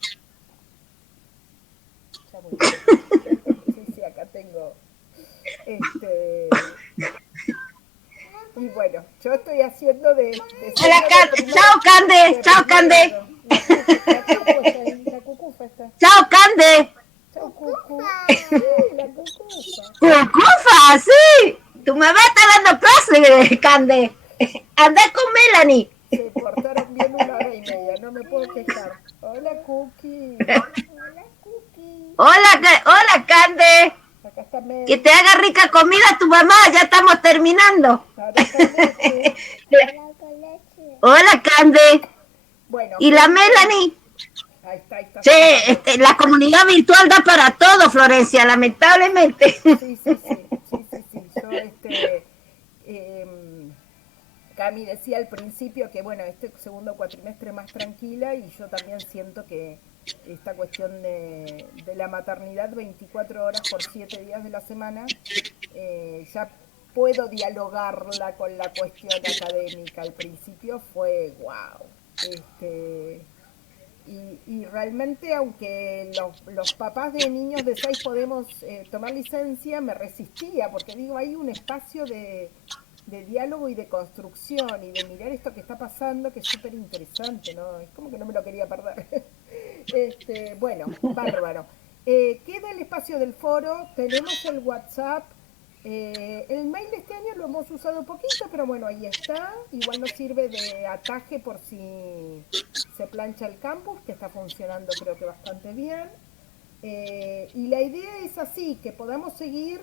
Ya voy. Sí, acá tengo. Y bueno, yo estoy haciendo de Hola, chao, Cande, chao, Cande. La cucufa está. Chao, Cande. Chao, cucu. La cucufa. Cucufa, sí. Tu mamá está dando clase, Cande. Anda con Melanie. Se portaron bien 1 hora y media, no me puedo quejar. Hola, Cookie. Hola, Cookie. Hola, Cande. Acá está Melanie. Que te haga rica comida tu mamá, ya estamos terminando. Hola, Cande. Bueno. ¿Y la Melanie? Ahí está. Sí, la comunidad virtual da para todo, Florencia, lamentablemente. Sí. Cami decía al principio que, bueno, este segundo cuatrimestre más tranquila y yo también siento que esta cuestión de la maternidad 24 horas por 7 días de la semana, ya puedo dialogarla con la cuestión académica. Al principio fue wow. Y realmente, aunque los papás de niños de 6 podemos tomar licencia, me resistía, porque digo, hay un espacio de diálogo y de construcción y de mirar esto que está pasando, que es súper interesante, ¿no? Es como que no me lo quería perder. Bueno, bárbaro. Queda el espacio del foro, tenemos el WhatsApp. El mail de este año lo hemos usado poquito, pero bueno, ahí está. Igual nos sirve de ataje por si se plancha el campus, que está funcionando creo que bastante bien. Y la idea es así, que podamos seguir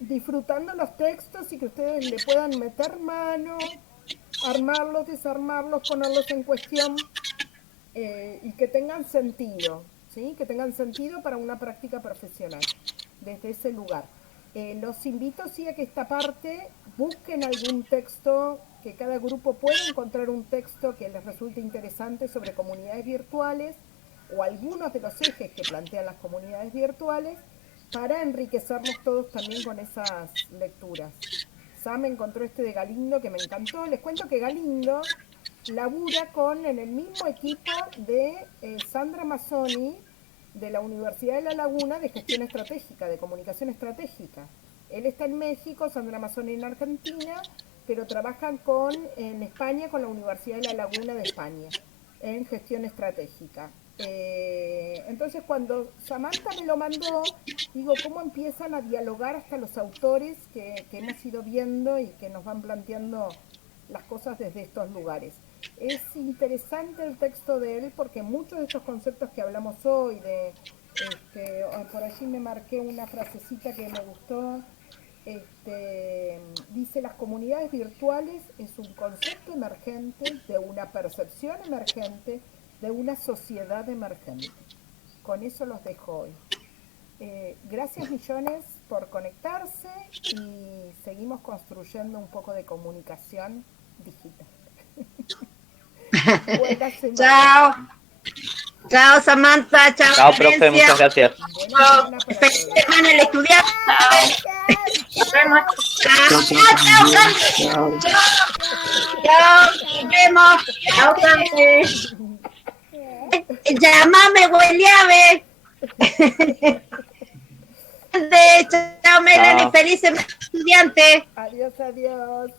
disfrutando los textos y que ustedes le puedan meter mano, armarlos, desarmarlos, ponerlos en cuestión y que tengan sentido, ¿sí? Que tengan sentido para una práctica profesional desde ese lugar. Los invito sí a que esta parte busquen algún texto, que cada grupo pueda encontrar un texto que les resulte interesante sobre comunidades virtuales o algunos de los ejes que plantean las comunidades virtuales para enriquecernos todos también con esas lecturas. Sam encontró este de Galindo que me encantó. Les cuento que Galindo labura en el mismo equipo de Sandra Mazzoni, de la Universidad de La Laguna, de gestión estratégica, de comunicación estratégica. Él está en México, Sandra Mazzoni en Argentina, pero trabajan en España con la Universidad de La Laguna de España, en gestión estratégica. Entonces cuando Samantha me lo mandó, digo, ¿cómo empiezan a dialogar hasta los autores que hemos ido viendo y que nos van planteando las cosas desde estos lugares? Es interesante el texto de él porque muchos de estos conceptos que hablamos hoy, por allí me marqué una frasecita que me gustó, dice: las comunidades virtuales es un concepto emergente de una percepción emergente de una sociedad emergente. Con eso los dejo hoy. Gracias millones por conectarse y seguimos construyendo un poco de comunicación digital. Buena semana. Chao. Chao, Samantha. Chao, Chao, profe, Florencia. muchas gracias. Buena Chao. semana para Feliz todos. semana al estudiante. Nos vemos. Chao, chao, chao. Chao, nos vemos. Chao, Cante. Llámame, Hueliave. Chao, Melanie. Chao. Feliz semana, estudiante. Adiós, adiós.